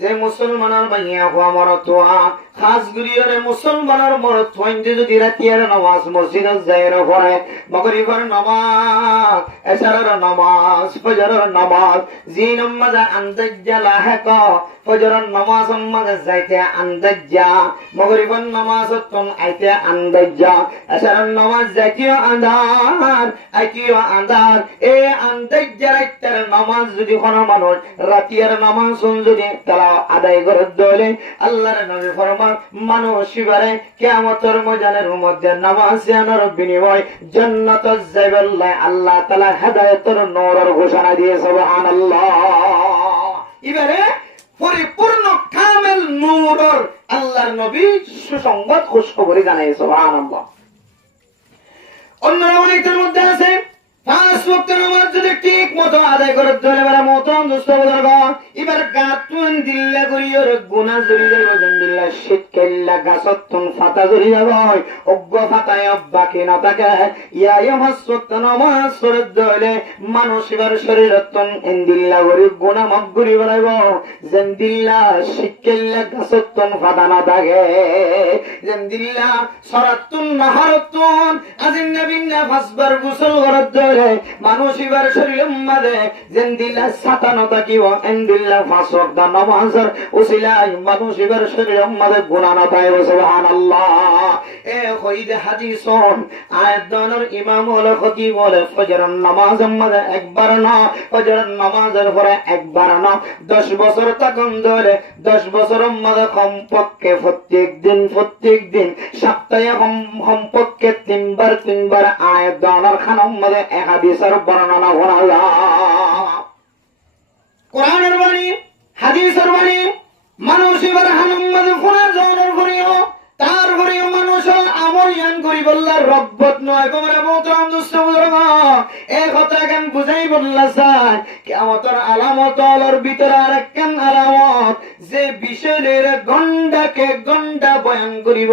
যে মুসলমানের ভাইয়া ও মরতুয়া খাস গুরিয়ারে মুসলমানের মরতুয়া যদি রাতিয়ার নামাজ মসজিদে যায় পড়ে মাগরিবের নামাজ এশারের নামাজ ফজরের নামাজ জি নামাজ আন্দাজ্জা লাহাক ফজরের নামাজ নামাজ যাইতে আন্দাজ্জা মাগরিবের নামাজ তন আইতে আন্দাজ্জা এশারের নামাজ যাইতে আন্দার আইতে আন্দার এ আন্দাজ্জা রাতের নামাজ যদি কোন মানুষ রাতিয়ার নামাজ যদি তারা আদায় করে দলে আল্লাহর নবী ফরমান মানুষ এবারে কিয়ামতের ময়দানের মধ্যে নামাজ জানার বিনিময় জান্নাতে যাবে আল্লাহ তাআলা হেদায়েতের নূরের ঘোষণা দিয়ে সুবহানাল্লাহ এবারে পরিপূর্ণ কামেল নূরের আল্লাহর নবী সুসংবাদ খুশখবরি জানায় সুবহানাল্লাহ অন্য রাওয়ায়াতের মধ্যে আছে পাঁচ ওয়াক্ত নামাজ যদি ঠিক মতো আদায় করে ধরে বেলা মোহতরম দোস্ত বুজুর্গ এবার গাতুন দিল্লা করিয়র গুনাহ জড়ি যাইব জানদিল্লা শীত কেল্লা গাছতন ফাতা জড়ি যাব অজ্ঞ ফাতায় বাকি না থাকে ইয়া ইয়ামাসত নামাজ পড়ে ধরে মানুষ এবার শরীরতন ইনদিল্লা করি গুনাহ মাফ করি বেলাইব জানদিল্লা শীত কেল্লা গাছতন ফাতা না থাকে জানদিল্লা সরাতুন নাহারতুন আজিন নবিনা ফাসবার গোসল করে মানুষ এবার শরীরের মাঝে জেন্দিল্লা সাতানো থাকিব এন্দিল্লা পাঁচ ওয়াক্ত নামাজের উসিলায় মানুষ এবার শরীরের মাঝে গুনাহ না পায় সুবহানাল্লাহ এ কইদ হাদিসন আয়াতনের ইমাম ওয়ালা খতিব ওয়ালা ফজরের নামাজের মাঝে একবার না ফজরের নামাজের পরে একবার না 10 বছর তখন ধরে 10 বছরের মাঝে কমপক্ষে প্রত্যেক দিন সপ্তাহে কমপক্ষে তিনবার আয়াতনের খানার মাঝে হাদিসের বর্ণনা করা কোরআনের বাণী হাদিসের বাণী মানুষ এবার হানম্মাদ ফোনার জনের করিও তার করিও মানুষ আমল ইয়ান করি বললার রব্বত নয় তোমরা মোহতরম দোস্ত বুজুর্গ এই কথা কেন বুঝাই বললা স্যার কিয়ামতের আলামত আলোর ভিতরে আরেকখান আলামত যে বিষয়ের গন্ডাকে গন্ডা বয়ান করিব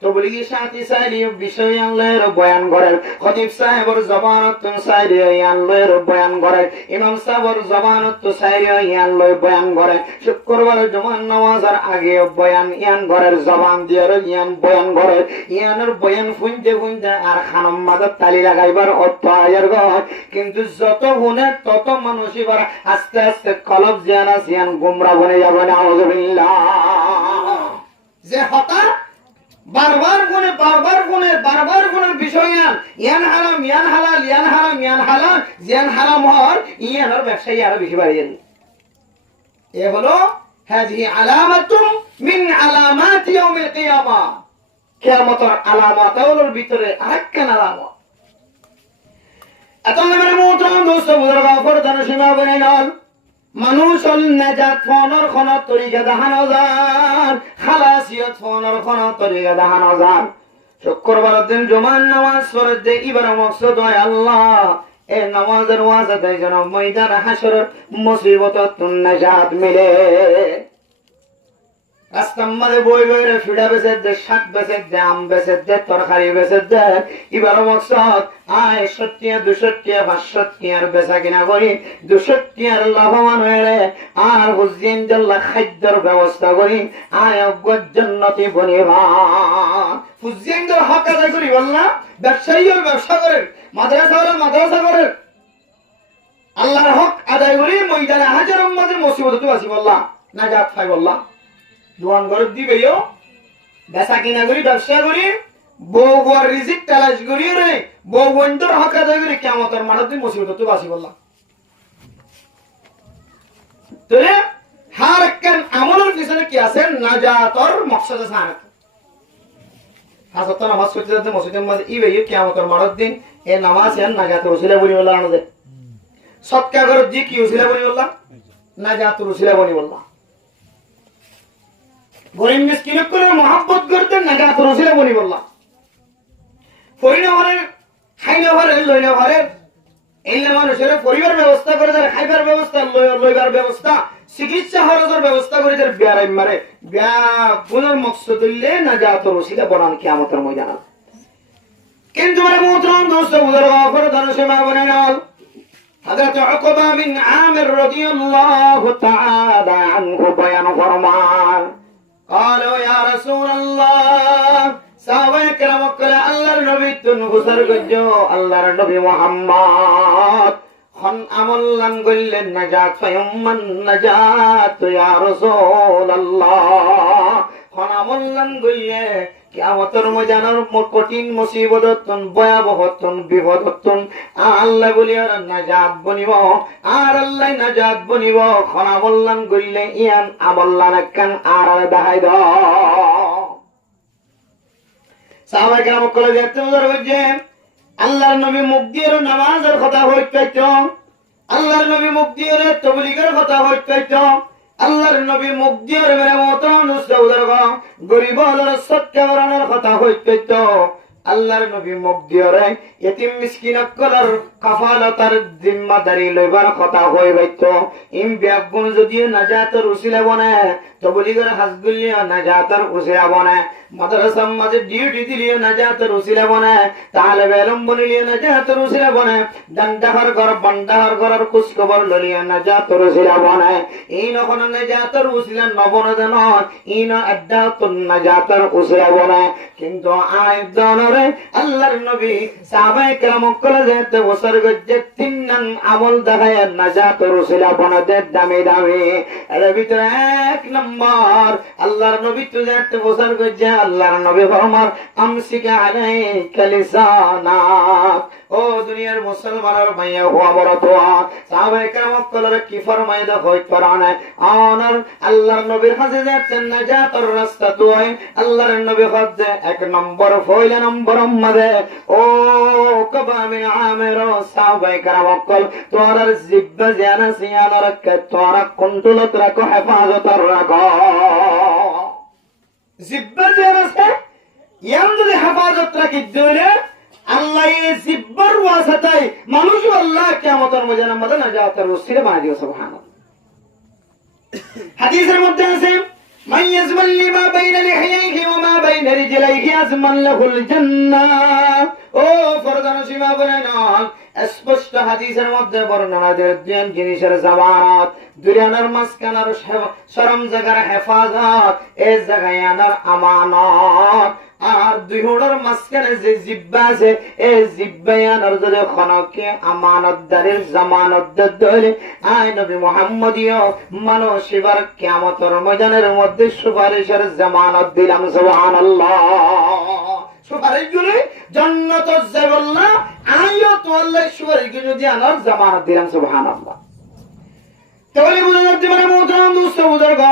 তো বলি কি সাথী সাইলি বিষয় আনলের বয়ান করেন খতিব সাহেবের জবানত সাইলি আনলের বয়ান করেন ইমাম সাহেবের জবানত সাইলি আনলের বয়ান করে শুক্রবার জুমার নামাজের আগে বয়ান ইয়ান ঘরের জবান দিয়ে ইয়ান বয়ান করে ইয়ানের বয়ান শুনতে আর খানম মাদার তালি লাগাইবার অর্থ আয়ের ঘর কিন্তু যত গুণে তত মানুষ এবার আস্তে আস্তে কলব জিয়ান গুমরা বনে যাবে না আউযুবিল্লাহ যে হঠাৎ বারবার গুণের বিষয় ইয়ান হারাম ইয়ান হালাল ইয়ান হারাম ইয়ান হালাল জিয়ান হারাম হর ইয়ানের ব্যবসায়ী আরো বেশি বাড়িয়ে এ হলো হাযিহি আলামাতুম মিন আলামাতি ইয়াউমিল কিয়ামা কিয়ামতের আলামাতের ভিতরে আরেকখান আলামত এত মানে মোহতরম দোস্ত বুজুর্গ ফরদান সীমা বনে নল মানুষল নাজাত ফোনের খনত তরিকা দেখানো যান খালাসিয়ত ফোনের খনত তরিকা দেখানো যান শুক্রবার দিন জুমার নামাজ পড়ে দে এবার মকসদ হয় আল্লাহ এ নামাজের ওয়াজতে যেন ময়দান হাসরের মুসিবতত নাজাত মিলে রাস্তার মাঝে বই বইরে ফিডা বেচে দে শাক বেচে দে আম বেচে দে তরকারি বেচে দে এবার মকসদ আয় 70 200 500 বেচা কিনা করি 200 লাভবান হয়ে আর হুজিন জাল্লা খাদ্যের ব্যবস্থা করি আয় জান্নাতি বনিবা হুজিনদের হক আদায় করি বলনা ব্যবসায়ীর ব্যবসা করে মাদ্রাসা করে আল্লাহর হক আদায় করি ময়দানে হাজারের মাঝে মুসিবত আসি বললা নাজাত পাই বললা দোয়ান ঘর দিবেও বেচা কিনা করি ব্যবসা করি বউ বর রিজিক তালাশ করি রে বউ বন্ধুর হক আদায় করি কিয়ামতের মাঠে তুই মুসিবত আসি বললা তোরে হার একখান আমলের পিছনে কি আছে নাজাতর মকসদ আছে হাসত নামাজ করতে যাতে মসজিদের মাঝে ই বেয়ে কিয়ামতের মাঠের দিন এ নামাজ এর নাজাতের ওসিলা বলি বললা আনো দে সৎকা করে দি কি ওসিলা বলি বললা নাজাতের উসিলা বনি বললাম। গরিব মিসকিন করে মহব্বত করতেন নাজাতের উসিলা বনি বললাম। ফরিনা ঘরের খাইলে ঘরের লইলে ঘরের এলে মানুষের পরিবার ব্যবস্থা করে তার খাইবার ব্যবস্থা লইবার ব্যবস্থা চিকিৎসা খরচের ব্যবস্থা করে তার বিয়ার মারে বিয়া পুনর মকসদ হইলে নাজাতের উসিলা বনান কিয়ামতের ময়দানে। কিন্তু মানে মোহতরম দোস্ত বুঝার করে ধনুষে মা বনে নাল হযরত উকবা বিন আমির রাদিয়াল্লাহু তাআলা আনহু বয়ান ফরমান قالوا يا رسول الله সাহাবায়ে কেরাম কলে আল্লাহর নবী তুন হুসার গজ্জো আল্লাহর নবী মুহাম্মদ খন আমল্লান গল্লেন নাজাত ফায়ুম্মান নাজাত ইয়া রাসূলুল্লাহ খন আমল্লান গল্লে কিয়ামতের ময়দানের কঠিন মুসিবততন ভয়াবহতন বিপদতন আল্লাহ বলি আর নাজাত বনিব আর আল্লাহ নাজাত বনিব খন আমল্লান গল্লে ইয়ান আমল্লান কান আর দাহাই দ সাহাবায়ে কেরাম কলে যেতে উদার হইছে আল্লাহর নবী মুখ দিয়ে নামাজের কথা হইতো আল্লাহর নবী মুখ দিয়ে তাবলীগের কথা হইতো আল্লাহর নবী মুখ দিয়ে মেরে মতন উদার গরিব হলের সৎকা করানোর কথা হইতো আল্লাহর নবী মুখ দিয়ে এতিম মিসকিন কলার কাফালতার জিম্মাদারি লইবার কথা হইতো ইম ব্যাগুন যদিও নাজাতের উসিলা বনে তাবলীগের হাজগুলিও নাজাতের উসিলা বনে মাদ্রাসার মাঝে ডিউটি দিলিও নাজাতের উসিলা বনে তাহলে বেলম বনিলিও নাজাতের উসিলা বনে ডান্ডাহার ঘর বান্ডাহার ঘরের কুচ খবর ললিও নাজাতের উসিলা বনে এই নখন নাজাতের উসিলা নবন দেন এই ন আড্ডাতুন নাজাতের উসিলা বনে কিন্তু আয়দনরে আল্লাহর নবী সাহাবায়ে কেরাম কলে যেতে বছর গজ্জে তিনন আমল দেখায় নাজাতের উসিলা বনে দে দামি দামি এর ভিতরে এক নম্বর আল্লাহর নবী তো যেতে বছর গজ্জে আল্লাহর নবী ফরমান আমসিকা আলাইকা লিসানাক ও দুনিয়ার মুসলমানের মাইয়া হওয়া বড় তোয়া সাহাবায়ে কেরাম কলে কি ফরমায় দা হইত পারানে আনার আল্লাহর নবীর কাছে যাচ্ছেন নাজাতের রাস্তা তুই আল্লাহর নবী হচ্ছে এক নম্বর ফয়লা নম্বর মধ্যে ও উকবা বিন আমির সাহাবায়ে কেরাম কল তোরার জিব্বা জানা সিয়ানা রাখ তোরা কন্ট্রোলত রাখো হেফাজত রাখো জিব্বা জানা ইয়াম যদি হেফাজত রাখি দিলে আল্লাহ এই জিব্বার ওয়াসাতাই মানুষ আল্লাহ কিয়ামতের ময়দানে নাজাতের উসিলা বানাই দিও সুবহানাল্লাহ। হাদিসের মধ্যে আছে মান ইয়াজমাল লিমা বাইনা লিহিয়াইহি ওয়া মা বাইনা রিজলাইহি আজমান লাহুল জান্নাহ ও ফরদান সীমা বনান স্পষ্ট হাদিসের মধ্যে বর্ণনা দেন জিনিসের জামানত দুনিয়ার মাসকানার শরম জায়গার হেফাজত এই জায়গায় আনার আমানত আর দুই হোড়ের মাঝখানে যে জিব্বা আছে এই জিব্বায়ানোর যদি খনকে আমানতদারের জামানত দিলে আয় নবী মুহাম্মদীয় মানুষের কিয়ামতের ময়দানের মধ্যে সুপারিশের জামানত দিলাম সুবহানাল্লাহ। সুপারিশ গুলি জান্নাত যাইবল্লাহ আইও তো আল্লাহ সুপারিশ যদি আনার জামানত দিলাম সুবহানাল্লাহ। তাহলে বুঝা যাচ্ছে মানে মোহতরম দোস্ত বুজুর্গ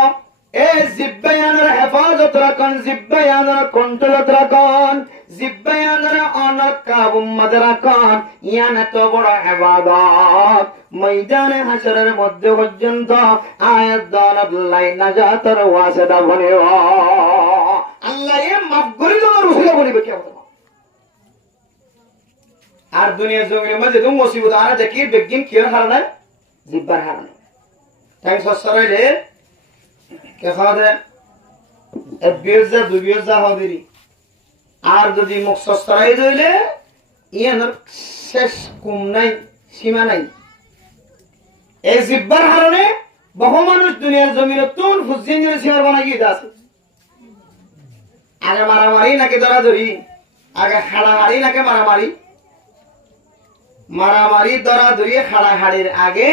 এই জিব্বায়ানের হেফাজত রাখুন জিব্বায়ানের কন্ট্রোলত রাখুন জিব্বায়ানের অনেক কাবুম্মদ রাখুন ইয়ান এত বড় ইবাদত ময়দানে হাশরের মধ্যে পর্যন্ত আয়াত দানাল্লাহ নাজাতের ওয়াসিতা বনিব আল্লাহ এ মাফ করে দেওয়ার উসিলা বনিবে কিয়ামত। আর দুনিয়া জমিনের মধ্যে তো মুসিবত আর দেখি বেগিন কির হারানা জিব্বার হারানা তাই সসরাইলে কেখাদে এবিয়জা দুবিয়জা হবেরি আর যদি মুখ সসরাই দইলে ইয়ানোর শেষ কুম নাই সীমা নাই। এই জিব্বার হারণে বহু মানুষ দুনিয়ার জমিনে তুন ফুজিনের সীমার বানাই গিয়ে আছে। আগে মারামারি নাকি ধরাধরি আগে হাড়াহাড়ি নাকি মারামারি মারামারি ধরাধরি হাড়াহাড়ির আগে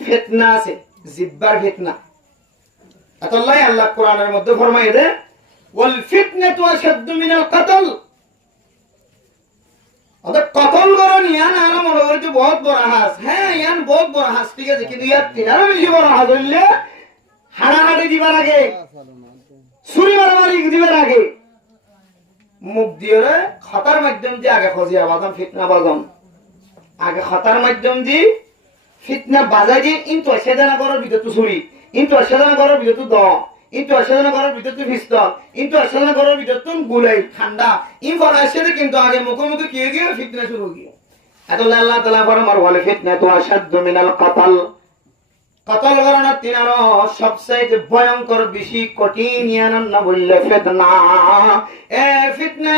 ফিতনা আছে জিব্বার ফিতনা। আল্লাহ আল্লাহ কোরআনের মধ্যে ফরমায় দেন ওয়াল ফিতনাতু আশাদ্দু মিনাল কতল অর্থাৎ কতল করন ইয়ান আনা মনে করি তো বহুত বড় হাস হ্যাঁ ইয়ান বহুত বড় হাস ঠিক আছে কিন্তু ইয়ার তিনারও বেশি বড় হাস হইলে হাড়াহাড়ি দিবার আগে ছুরি মারামারি দিবার আগে মুখ দিয়ে খতার মাধ্যম দিয়ে আগে খজিয়া বাদাম ফিতনা বাদাম আগে খতার মাধ্যম দিয়ে ফিতনা বাজাই দিয়ে ইন্তু সেদানা করার ভিতর তো ছুরি, ইন্তু সেদানা করার ভিতর তো দ, ইন্তু সেদানা করার ভিতর তো পিস্তল, ইন্তু সেদানা করার ভিতর তো গুলাই ঠান্ডা ইন করার সাথে কিন্তু আগে মুখোমুখি কি হয়ে গিয়ে ফিতনা শুরু হয়ে গিয়ে। এত আল্লাহ তাআলা ফরমান বলে ফিতনা তো আসাদ্দু মিনাল কতল, কতল করানোর তিনারও সবচাইতে ভয়ঙ্কর বেশি কঠিন ইয়ানার না বললে ফিতনা। এ ফিতনা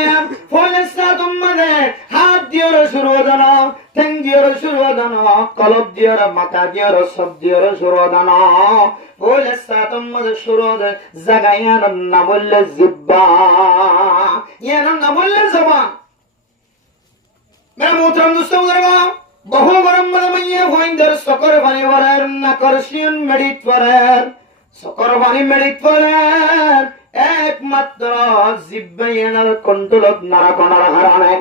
ফলেসা তোমাদের হাত দিয়ে শুরু দানো, ঠ্যাং দিয়ে শুরু দানো, কলব দিয়ে মাথা দিয়ে সব দিয়ে শুরু দানো, ফলেসা তোমাদের শুরু জায়গা ইয়ানার না বললে জিব্বা, ইয়ানার না বললে জবান। মেরা মোহতারাম দোস্তম বুজুর্গান, বহু গরম মাইয়া ভয়ঙ্কর সকর পানি ভরার না করশিয়ন মেডিট ভরার সকর পানি মেডিট ভরার একমাত্র জিব্বাইয়ানার কন্ট্রোলত নারা কোনার হারানে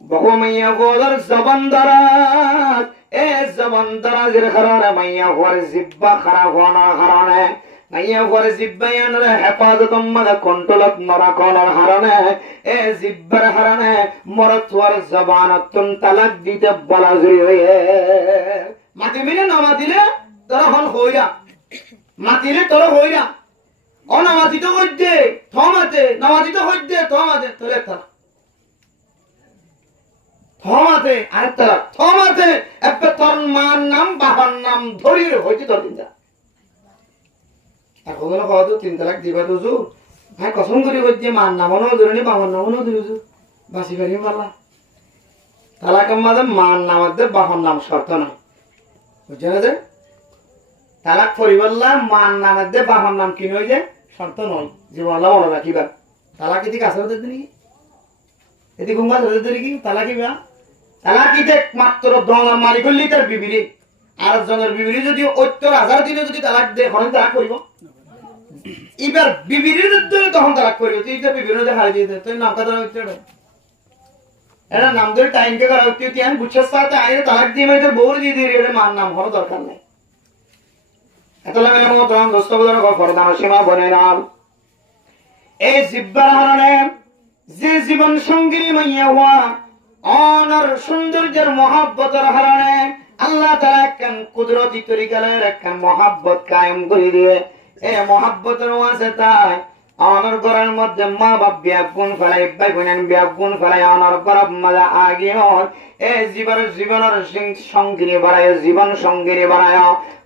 বহু মাইয়া গোদর জবান দারাজ এ জবান দারাজের হারানে মাইয়া হওয়ার জিব্বা খারাপ হওয়ার হারানে মাইয়া হওয়ার জিব্বাইয়ানার হেফাজত মাদা কন্ট্রোলত নারা কোনার হারানে এ জিব্বার হারানে মরত হওয়ার জবানতুন তালাক দিতে বলা জুড়ি হয়ে মাতি মিলে নামা দিলে তোরা হন হইরা মাতিলে তোরা হইরা অনামাতি তো হইতে থমাতে নামাতি তো হইতে থমাতে তোলে থাক থমাতে আর তারা থমাতে একটা তোর মার নাম বাবার নাম ধরির হইতে তোর দিনটা আর কখনো খাওয়া তো 3 তালাক দিবা তো জোর ভাই কসম করি হইতে মার নামও ধরে বাবার নামও ধরে জোর বাসি বাড়ি পালা তালাকের মাঝে মার নামাতে বাবার নাম শর্ত নয় বুঝছে না যে তালাক পরিবারলা মার নামাতে বাবার নাম কিনে হয়ে যায় শর্ত নয় যে বলা মনে রাখিবা তালাক এদিকে আসা হতে দিন এদিকে গুঙ্গা হতে দিন কি তালাকি বা তালাকিতে মাত্র দল মারি করলি তার বিবিরে আর জনের বিবিরে যদি ৭০,০০০ দিনে যদি তালাক দেয় এখন তালাক করিব এবার বিবিরে ধরে তখন তালাক করিব তুই তো বিবিরে যে হারিয়ে দিয়ে তুই নাম কথা হচ্ছে এটা নাম ধরে টাইমকে করা হচ্ছে তুই আমি বুঝছার সাথে আইনে তালাক দিয়ে মেয়েদের বউর দিয়ে দিয়ে এটা মার নাম হওয়ার দরকার নেই এত লাগে মতো তখন দোস্ত বোঝানো ফরদান সীমা বনে নাম এই জিব্বার হারণে যে জীবন সঙ্গী মাইয়া হওয়া অনার সৌন্দর্যের মহাব্বতের হারণে আল্লাহ তাআলা একখান কুদরতি তরিকার একখান মহাব্বত কায়েম করে দিয়ে এ মহাব্বতের ওয়াসে তাই অনার ঘরের মধ্যে মা বাপ ব্যাগুন ফেলাই ভাই বোনেন ব্যাগুন ফেলাই অনার গরব মজা আগে হয় এ জীবনের সঙ্গিনী বাড়ায় জীবন সঙ্গিনী বাড়ায়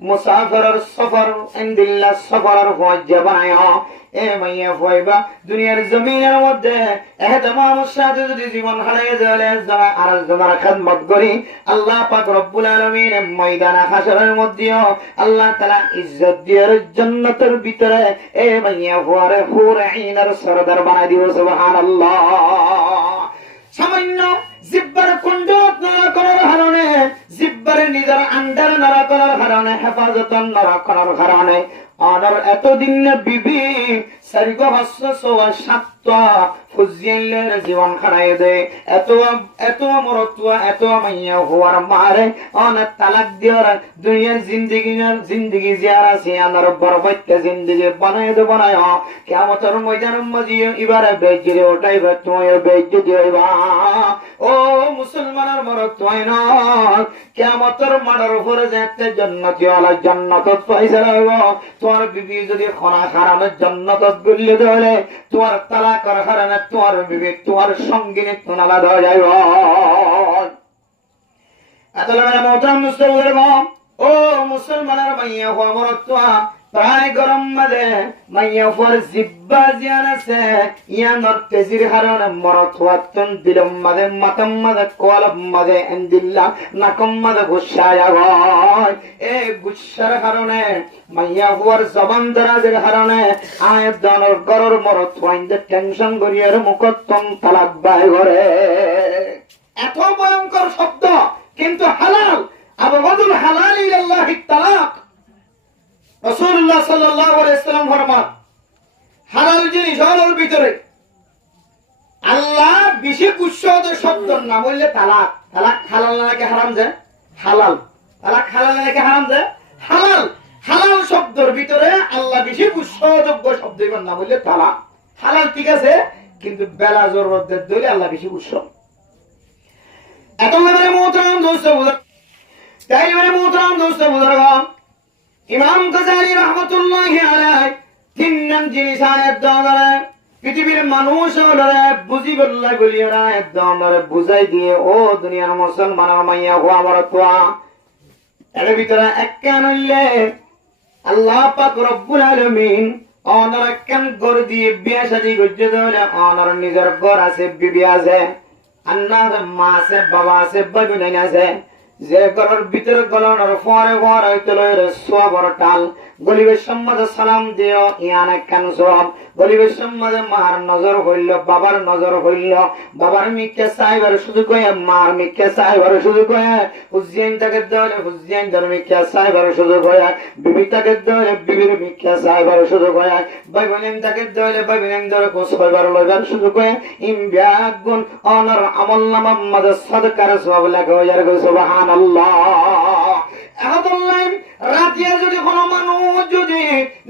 মুসাফিরের সফর ইনদিল্লাহ সফরের ফৌজ বানায় এ মাইয়া ফয়বা দুনিয়ার জমিনের মধ্যে এহতমামের সাথে যদি জীবন হারিয়ে যায় যারা আর যারা খিদমত করি আল্লাহ পাক রব্বুল আলামিন ময়দানে হাশরের মধ্যে আল্লাহ তাআলা ইজ্জত দিয়ে জান্নাতের ভিতরে এ মাইয়া ফুয়ারে হুর আইনের সরদার বানাই দিব সুবহানাল্লাহ। সামান্য জিব্বার কুণ্ডত নাড়া করার কারণে জিব্বার নিজের আন্ডার নাড়া করার কারণে হেফাজত নাড়া করার কারণে অনার এতদিন বিবি সারিগো হাস্য সোয়া সাতটা ফুজিয়েলের জীবন খারাই দে এত মরতুয়া এত মাইয়া হওয়ার মারে অনার তালাক দিয়ার দুনিয়ার জিন্দিগি জিয়ারা সে আনার বরবাইতে জিন্দিগি বানাই দে বানায় কিয়ামতের ময়দানের মাঝে এবারে বেজরে ওঠাইবা তুমি বেজরে হইবা ও মুসলমানের মরতুয়াই না কিয়ামতের মাড়ার উপরে যেতে জান্নাতি ওয়ালা জান্নাতত পয়সা হইব তোমার বিবি যদি খনা খারানের জান্নাতত গল্লে দেলে তোমার তালাকের কারণে তোমার বিবি তোমার সঙ্গিনী তোনালা দেওয়া যাইব এত লাগে মোহতারাম মুসলমান ও মুসলমানের মাইয়া হওয়া মরতুয়া প্রায় গরম মাঝে মাইয়া পর জিব্বা জিয়ান আছে ইয়ানোর তেজির হারণে মরত হওয়াতন দিলম মাঝে মাতম মাঝে কলব মাঝে এন্দিল্লা নাকম মাঝে গুসায়া হয় এই গুসার কারণে মাইয়া হওয়ার জবান দরাজের কারণে আয় দানোর গরর মরত হইতে টেনশন করিয়ার মুখতম তালাক বাই ঘরে এত ভয়ঙ্কর শব্দ কিন্তু হালাল আবগাদুল হালাল ইলাল্লাহি তালাক রাসূলুল্লাহ সাল্লাল্লাহু আলাইহি ওয়াসাল্লাম ফরমান হালাল জিনিস হলোর ভিতরে আল্লাহ বিশেষ উৎসদ শব্দ না বললে তালাক তালাক হালাল নাকি হারাম যায় হালাল তালাক হালাল নাকি হারাম যায় হালাল হালাল শব্দের ভিতরে আল্লাহ বিশেষ উৎসযোগ্য শব্দ এবার না বললে তালাক হালাল ঠিক আছে কিন্তু বেলা জরুরতের দলে আল্লাহ বিশেষ উৎসব এত ব্যাপারে মোহতারাম দোস্ত তাই বলে মোহতারাম দোস্ত বুজুর্গ, ইমাম গাজ্জালী রাহমাতুল্লাহি আলাইহি তিন নাম জিনিস আয়াত দ্বারা পৃথিবীর মানুষ হলরে বুঝি বললা বলিয়া একদম বুঝাই দিয়ে ও দুনিয়ার মুসলমানের মাইয়া হো আমার তোয়া এর ভিতরে একখান হইলে আল্লাহ পাক রব্বুল আলামিন অনর একখান ঘর দিয়ে বিয়া শাদী করতে হলে অনর নিজের ঘর আছে, বিবি আছে, আন্নার মা আছে, বাবা আছে, বাবু নাই আছে, যে ঘরের ভিতরে গলানোর পরে পর হইতে লয়ের সোয়াবর টাল গলিবের সম্মাদে সালাম দিও ইয়ান একখান সব গলিবের সম্মাদে মার নজর হইল, বাবার নজর হইল, বাবার মিকে সাইবার সুযোগ হয়ে মার মিকে সাইবার সুযোগ হয়ে হুজিয়ান তাকে দেওয়ালে হুজিয়ান ধর মিকে সাইবার সুযোগ হয়ে বিবি তাকে দেওয়ালে বিবির মিকে সাইবার সুযোগ হয়ে ভাই বোনেন তাকে দেওয়ালে ভাই বোনেন ধরে কোষ হইবার লইবার সুযোগ হয়ে ইমবিয়াক গুণ অনর আমল নামা মাদে সাদকার সব লাগে হইয়ার সুবহানাল্লাহ। রাতিয়া যদি কোনো মানুষ যদি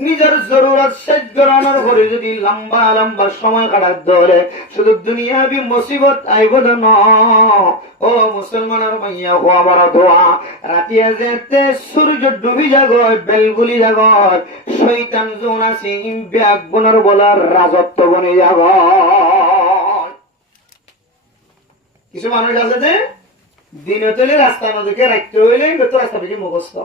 নিজের জরুরত শেষ করানোর পরে যদি লম্বা লম্বা সময় কাটার ধরে শুধু দুনিয়াবি মুসিবত আইব না ও মুসলমানের মাইয়া হো আমার দোয়া রাতিয়া যেতে সূর্য ডুবি যাগয় বেলগুলি যাগয় শয়তান জোন আছে ইমবিয়াক গুণের বলার রাজত্ব বনে যাগয়। কিছু মানুষ আছে যে দিনে তলে রাস্তা নদীকে রাখতে হইলে তো রাস্তা থেকে মুখস্থ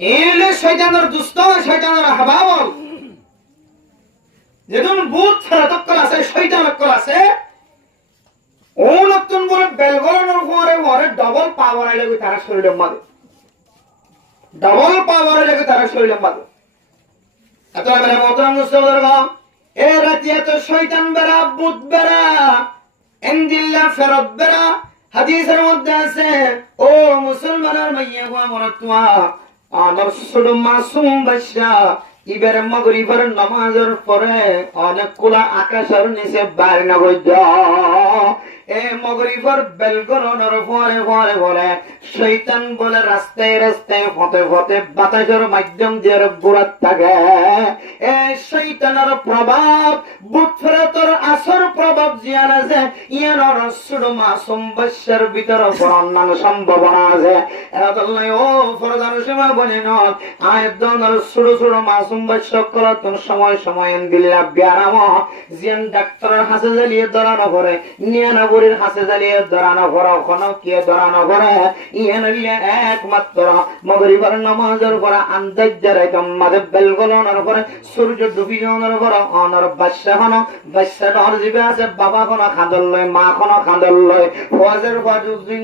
এলে শয়তানের দুষ্ট শয়তানের হাবাবল যেদিন বুধ ফেরতক্কল আছে শয়তান অক্কল আছে ও নতুন করে বেলগলানোর পরে পরে ডবল পাওয়ার লাগে তারা শরীরের মাঝে ডবল পাওয়ার লাগে তারা শরীরের মাঝে এত বেলা মতন মুস্তফার এ রাতিয়া তো শয়তান বেড়া বুধ বেড়া এন্দিল্লা ফেরত বেড়া হাদিসের মধ্যে আছে ও মুসলমানের মাইয়া গো আমার তোয়া আমার ছোট মাসুম বাচ্চা ইবের মাগরিবের নামাজের পরে অনেক কুলা আকাশের নিচে বাইরে না গই এ মগরিবের বেলগরনের পরে পরে বলে শয়তান বলে রাস্তায় রাস্তায় ফতে ফতে বাতাসের মাধ্যম দিয়ে ঘুরাত থাকে এ শয়তানের প্রভাব বুথরতর আসর প্রভাব জিয়ান আছে ইয়ানোর ছোট মাসুম বাচ্চার ভিতরে অন্যান্য সম্ভাবনা আছে এরাই ও ফরদার সীমা বলে নয় আয়ের দনের ছোট ছোট মাসুম বাচ্চা করাতন সময় সময় দিল্লা ব্যারাম জিয়ান ডাক্তারের হাতে জ্বালিয়ে ধরানো করে নিয়ে বুড়ির হাসে জ্বালিয়ে ধরানো করে ওখানে কে ধরানো করে ইয়ে একমাত্র মগরিবের নামাজের পরে আন্দাজ যারাইতাম মাঝে বেলগলনের পরে সূর্য ডুবি যাওয়ার পরে অনর বাচ্চা হন বাচ্চা ডর জীবে আছে বাবা কোনো খাঁদল লয় মা কোনো খাঁদল লয় ফজের বাজুদিন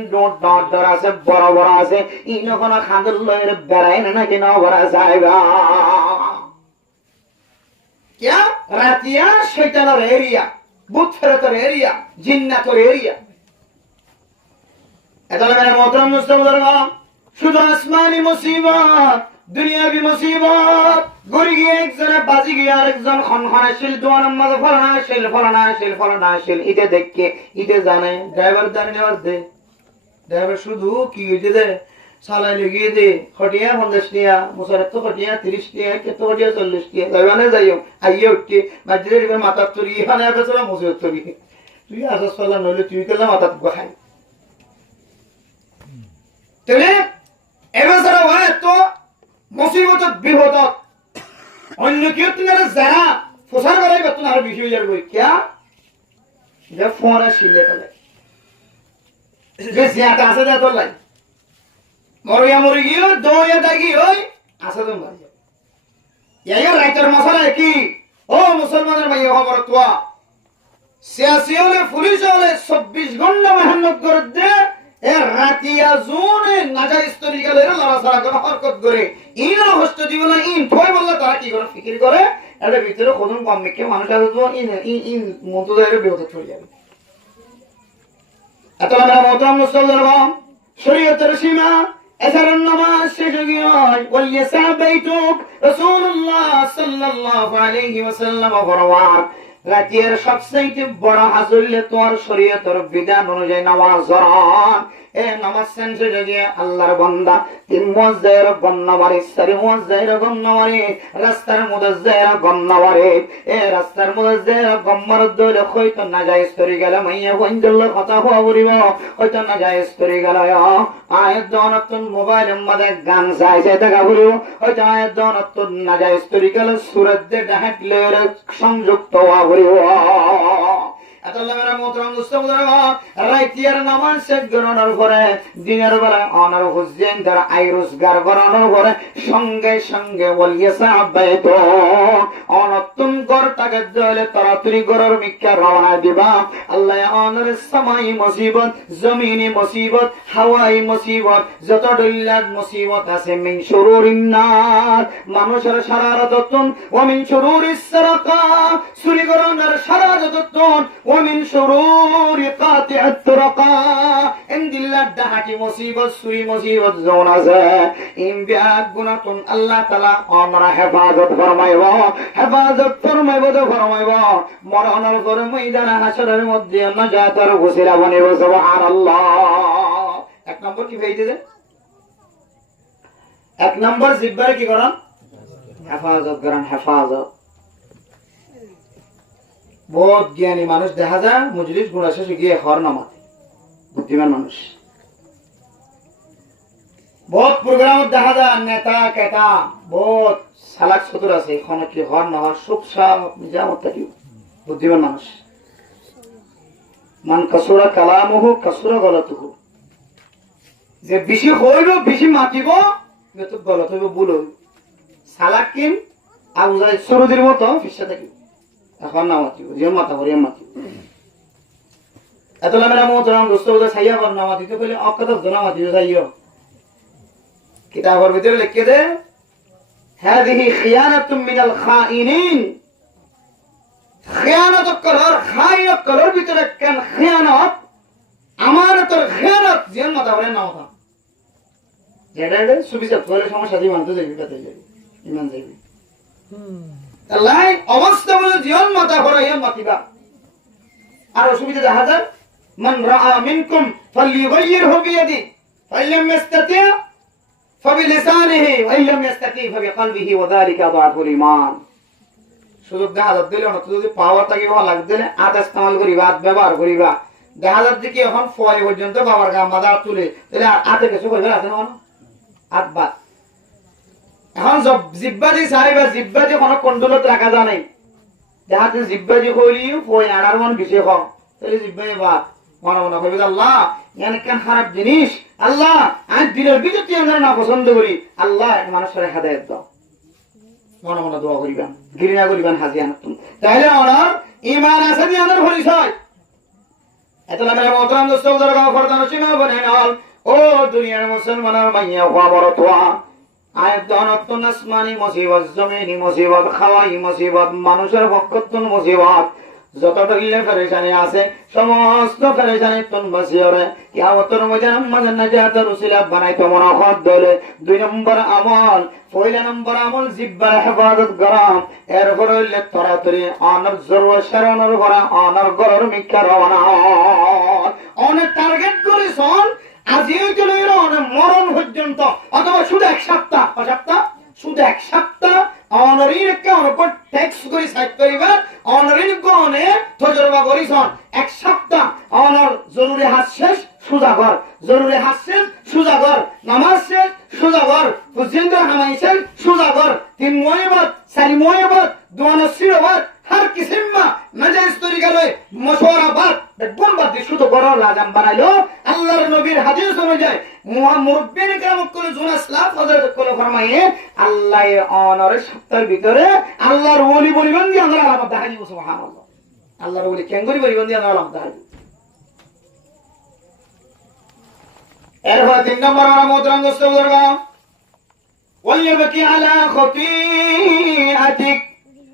ডর আছে বড় বড় আছে ইন কোনো খাঁদল লয় বেড়াই নাকি না ভরা জায়গা क्या रातिया शैतानर एरिया बुत फेरतर एरिया जिन्नातर एरिया এতলা মেরে মোহতরম মুস্তাফা শুধু আসমানি মুসিবত দুনিয়াবি মুসিবত গড়ি গিয়ে একজনে বাজি গিয়ে আরেকজন খনখনাশীল দোয়া নামাজ ফলনাশীল ইতে দেখকে ইতে জানে ড্রাইভার দাঁড়িয়ে নেওয়ার দে ড্রাইভার শুধু কি হইতে দে সালাই লেগিয়ে দে খটিয়া 50 টিয়া মুসার তো খটিয়া 30 টিয়া কত খটিয়া 40 টিয়া যাইবানে যাইও আইয়ে উঠকে মাঝে মাথা তরি এখানে আছে চলা মুসিবত তরি তুই আসাস ফলা নইলে তুই কলা মাথা খাই তেলে এবারে হয় তো মুসিবত বিপদ অন্য কেউ তোমার যারা ফসার করাই বেতন আর বেশি হয়ে যাবে কিয়া যে ফোন আসলে তলে যে জিয়াটা আছে যা তোর লাই মরিয়া মরি গিয়ে দইয়া দাগি ওই আছে তো মারি ইয়ার রাইটার মশলা কি ও মুসলমানের মাইয়া খবর তোয়া সিয়াসি হলে পুলিশ হলে 24 ঘন্টা মেহনত করে দে এ রাতিয়া জোনে নাজাইজ তরিকালে লড়াছড়া করে হরকত করে ইন হস্ত জীবন ইন ভয় বললে তারা কি করে ফিকির করে এর ভিতরে কোন কম মেকে মানুষ আছে তো ইন মতদারে বিরত হয়ে যাবে এত আমরা মোহতরম মুসলমান শরীয়তের সীমা এসারের নামাজ শেষ হয়ে হয় ওয়ালিয়াসা বাইতুক রাসূলুল্লাহ সাল্লাল্লাহু আলাইহি ওয়াসাল্লাম ফরমান রাতের সবচেয়ে বড় হাজুল্লে তোমার শরীয়তের বিধান অনুযায়ী নামাজ পড়ান এ নামাজ শেষে গিয়ে আল্লাহর বান্দা 3 মুয়াজ্জির গন্না মারে 4 মুয়াজ্জির গন্না মারে রাস্তার মুয়াজ্জির গন্না মারে এ রাস্তার মুয়াজ্জির গম্মার দলে হয়তো না যায় স্তরি গেল মাইয়া বন্ধুর কথা হওয়া বলিব হয়তো না যায় স্তরি গেল আয়াত দনতুন মোবাইলের মধ্যে গান চাইছে দেখা বলিব হয়তো আয়াত দনতুন না যায় স্তরি গেল সুরত দে ডাকলের সংযুক্ত হওয়া বলিব সঙ্গে সঙ্গে অনতুন গড়টাকে দলে তাড়াতাড়ি গড়ের মিক্কা রওনা দিবা আল্লাহ অনর সামাই মুসিবত জমিনি মুসিবত হাওয়াই মুসিবত যত দইলাত মুসিবত আছে মিন শুরুরিন নার মানুষের শারারাতুন ওয়া মিন শুরুরিস সারাকা চুরি করার শারারাতুন ওয়া মিন শুরুরি কাতিআত তুরাকা ইনদিল্লাহ দাহাটি মুসিবত চুরি মুসিবত জোন আছে ইমবিয়া গুনাতুন আল্লাহ তাআলা আমরা হেফাজত ফরমাইব হেফাজত ফরমাইব তো ফরমাইব মরণের পরে ময়দানে হাসরের মধ্যে নাজাতের ওসিলা বনিব সুবহানাল্লাহ। এক নম্বর কি হইতেছে? এক নম্বর জিব্বার কি করেন? হেফাজত করেন, হেফাজত। বহুত জ্ঞানী মানুষ দেখা যায় মজলিস গুণা শেষে গিয়ে হর নামাতে, বুদ্ধিমান মানুষ। বহুত প্রোগ্রাম দেখা যায় নেতা কেতা বহুত সালাক সতুর আছে, এখানে কি হর না হর সুখ সাপ নিজামত থাকি, বুদ্ধিমান মানুষ। মান কাসুরা কালামহু কাসুরা গলতুহু, যে বেশি হইব বেশি মাতিব কিন্তু গলত হইব, ভুল হইব। সালাক কিন আউজাই সরুদির মতো ফিসা থাকি, এখন না মাতিব, যে মাতা করি মাতিব। এত লামেরা মোহতরাম দোস্ত ছাইয়া কর না মাতিতে কইলে অকত জনা মাতিব ছাইও। কিতাবের ভিতরে লিখে দে হাদিহি খিয়ানাতুম মিনাল খাইনিন, খিয়ানত করার খায়নত করার ভিতরে কেন খিয়ানত আমানতের খিয়ানত জিন মাতা করে না মাতা যেটা সুবিধা করে সমস্যা দিয়ে মানতে যাবি, কাতে যাবি, ইমান যাবি। আল্লাহ অবস্থা বলে জীবন মাতা করে ইমান মাতিবা। আর অসুবিধা দেখা যায় মান রাআ মিনকুম ফালইয়ুগাইয়িরহু বিয়াদি ফাইল্লাম ইস্তাতি' ফাবিলিসানিহি ওয়াইল্লাম ইস্তাতি' ফাবিকলবিহি ওয়াযালিকা আযআফুল ঈমান। সুযোগ দেখা যাচ্ছে দিলে না, যদি পাওয়ারটাকে ভালো লাগছে আট ইস্তেমাল করিবা, আট ব্যবহার করিবা। দেখা যাচ্ছে কি এখন ফয় পর্যন্ত বাবার গা মাথা তুলে তাহলে আটে কিছু করবে আছে না, আট বাদ। এখন জিব্বাজি চাইবা, জিব্বাজি কোনো কন্ট্রোলত রাখা যায় নাই। দেখা যাচ্ছে জিব্বাজি কইলিও ফয় আড়ার মন বেশি কম, তাহলে জিব্বাজি বাদ মনে মনে কইবে আল্লাহ ইয়ান কেন খারাপ জিনিস, আল্লাহ আজ দিনের ভিতরে আমরা না পছন্দ করি, আল্লাহ মানুষের হেদায়েত দাও। মনে মনে দোয়া করিবেন, ঘৃণা করিবেন হাজিয়ান, তাহলে আমার ঈমান আছে নি আমার পরিচয়। এত লাগে মোহতরাম দোস্ত বুজুর্গ ফরদান সীমা বনে নাল ও দুনিয়ার মুসলমানের মাইয়া খবর তোয়া আয়াত দনতুন আসমানি মুসিবত জমিনি মুসিবত খাওয়াই মুসিবত মানুষের পক্ষতুন মুসিবত যত দলিলে ফেরেশানি আছে সমস্ত ফেরেশানি তুন বসিয়রে কিয়ামতের ময়দানে আমাদের নাজাতের উসিলা বানাইতো মনোহর দলে। 2 নম্বর আমল, পয়লা নম্বর আমল জিব্বার হেফাজত করা, এরপর হইলে তরাতরি অনর জরুর শরণর করা, অনর গরর মিক্কা রওনা অনেক টার্গেট করিছন আজিও চলে গেল মরণ পর্যন্ত, অথবা শুধু এক সপ্তাহ, শুধু এক সপ্তাহ অনরির উপর ট্যাক্স করে সাইড করিবার, অনরির গনে তজরবা করিছন এক সপ্তাহ অনর জরুরি হাত শেষ সুজা কর, জরুরি হাত শেষ সুজা কর, নামাজ শেষ সুজা কর, ফুজিন্দ হামাই শেষ সুজা কর, 3 মুয়াবাদ 4 মুয়াবাদ দুয়ানো সিরবাদ হর কিসিমা নাজায়েজ তরিকা লয় মশওয়ারাবাদ বেগমবাদ শুধু বড় লাজাম বানাইলো। আল্লাহর নবীর হাদিস অনুযায়ী মুরব্বিন কেরাম করে জুনাস লাফ হযরত করে ফরমায়ে আল্লাহ অনর সপ্তাহের ভিতরে আল্লাহর ওলি বলিবেন যে আমরা আলামত দেখাই দিব। সুবহানাল্লাহ, আল্লাহর ওলি কেন করি বলিবেন যে আমরা আলামত দেখাই। এরপর 3 নম্বর আলামত রঙ্গস্ত বুজুর্গ ওয়ালিয়াবকি আলা খতিআতিক,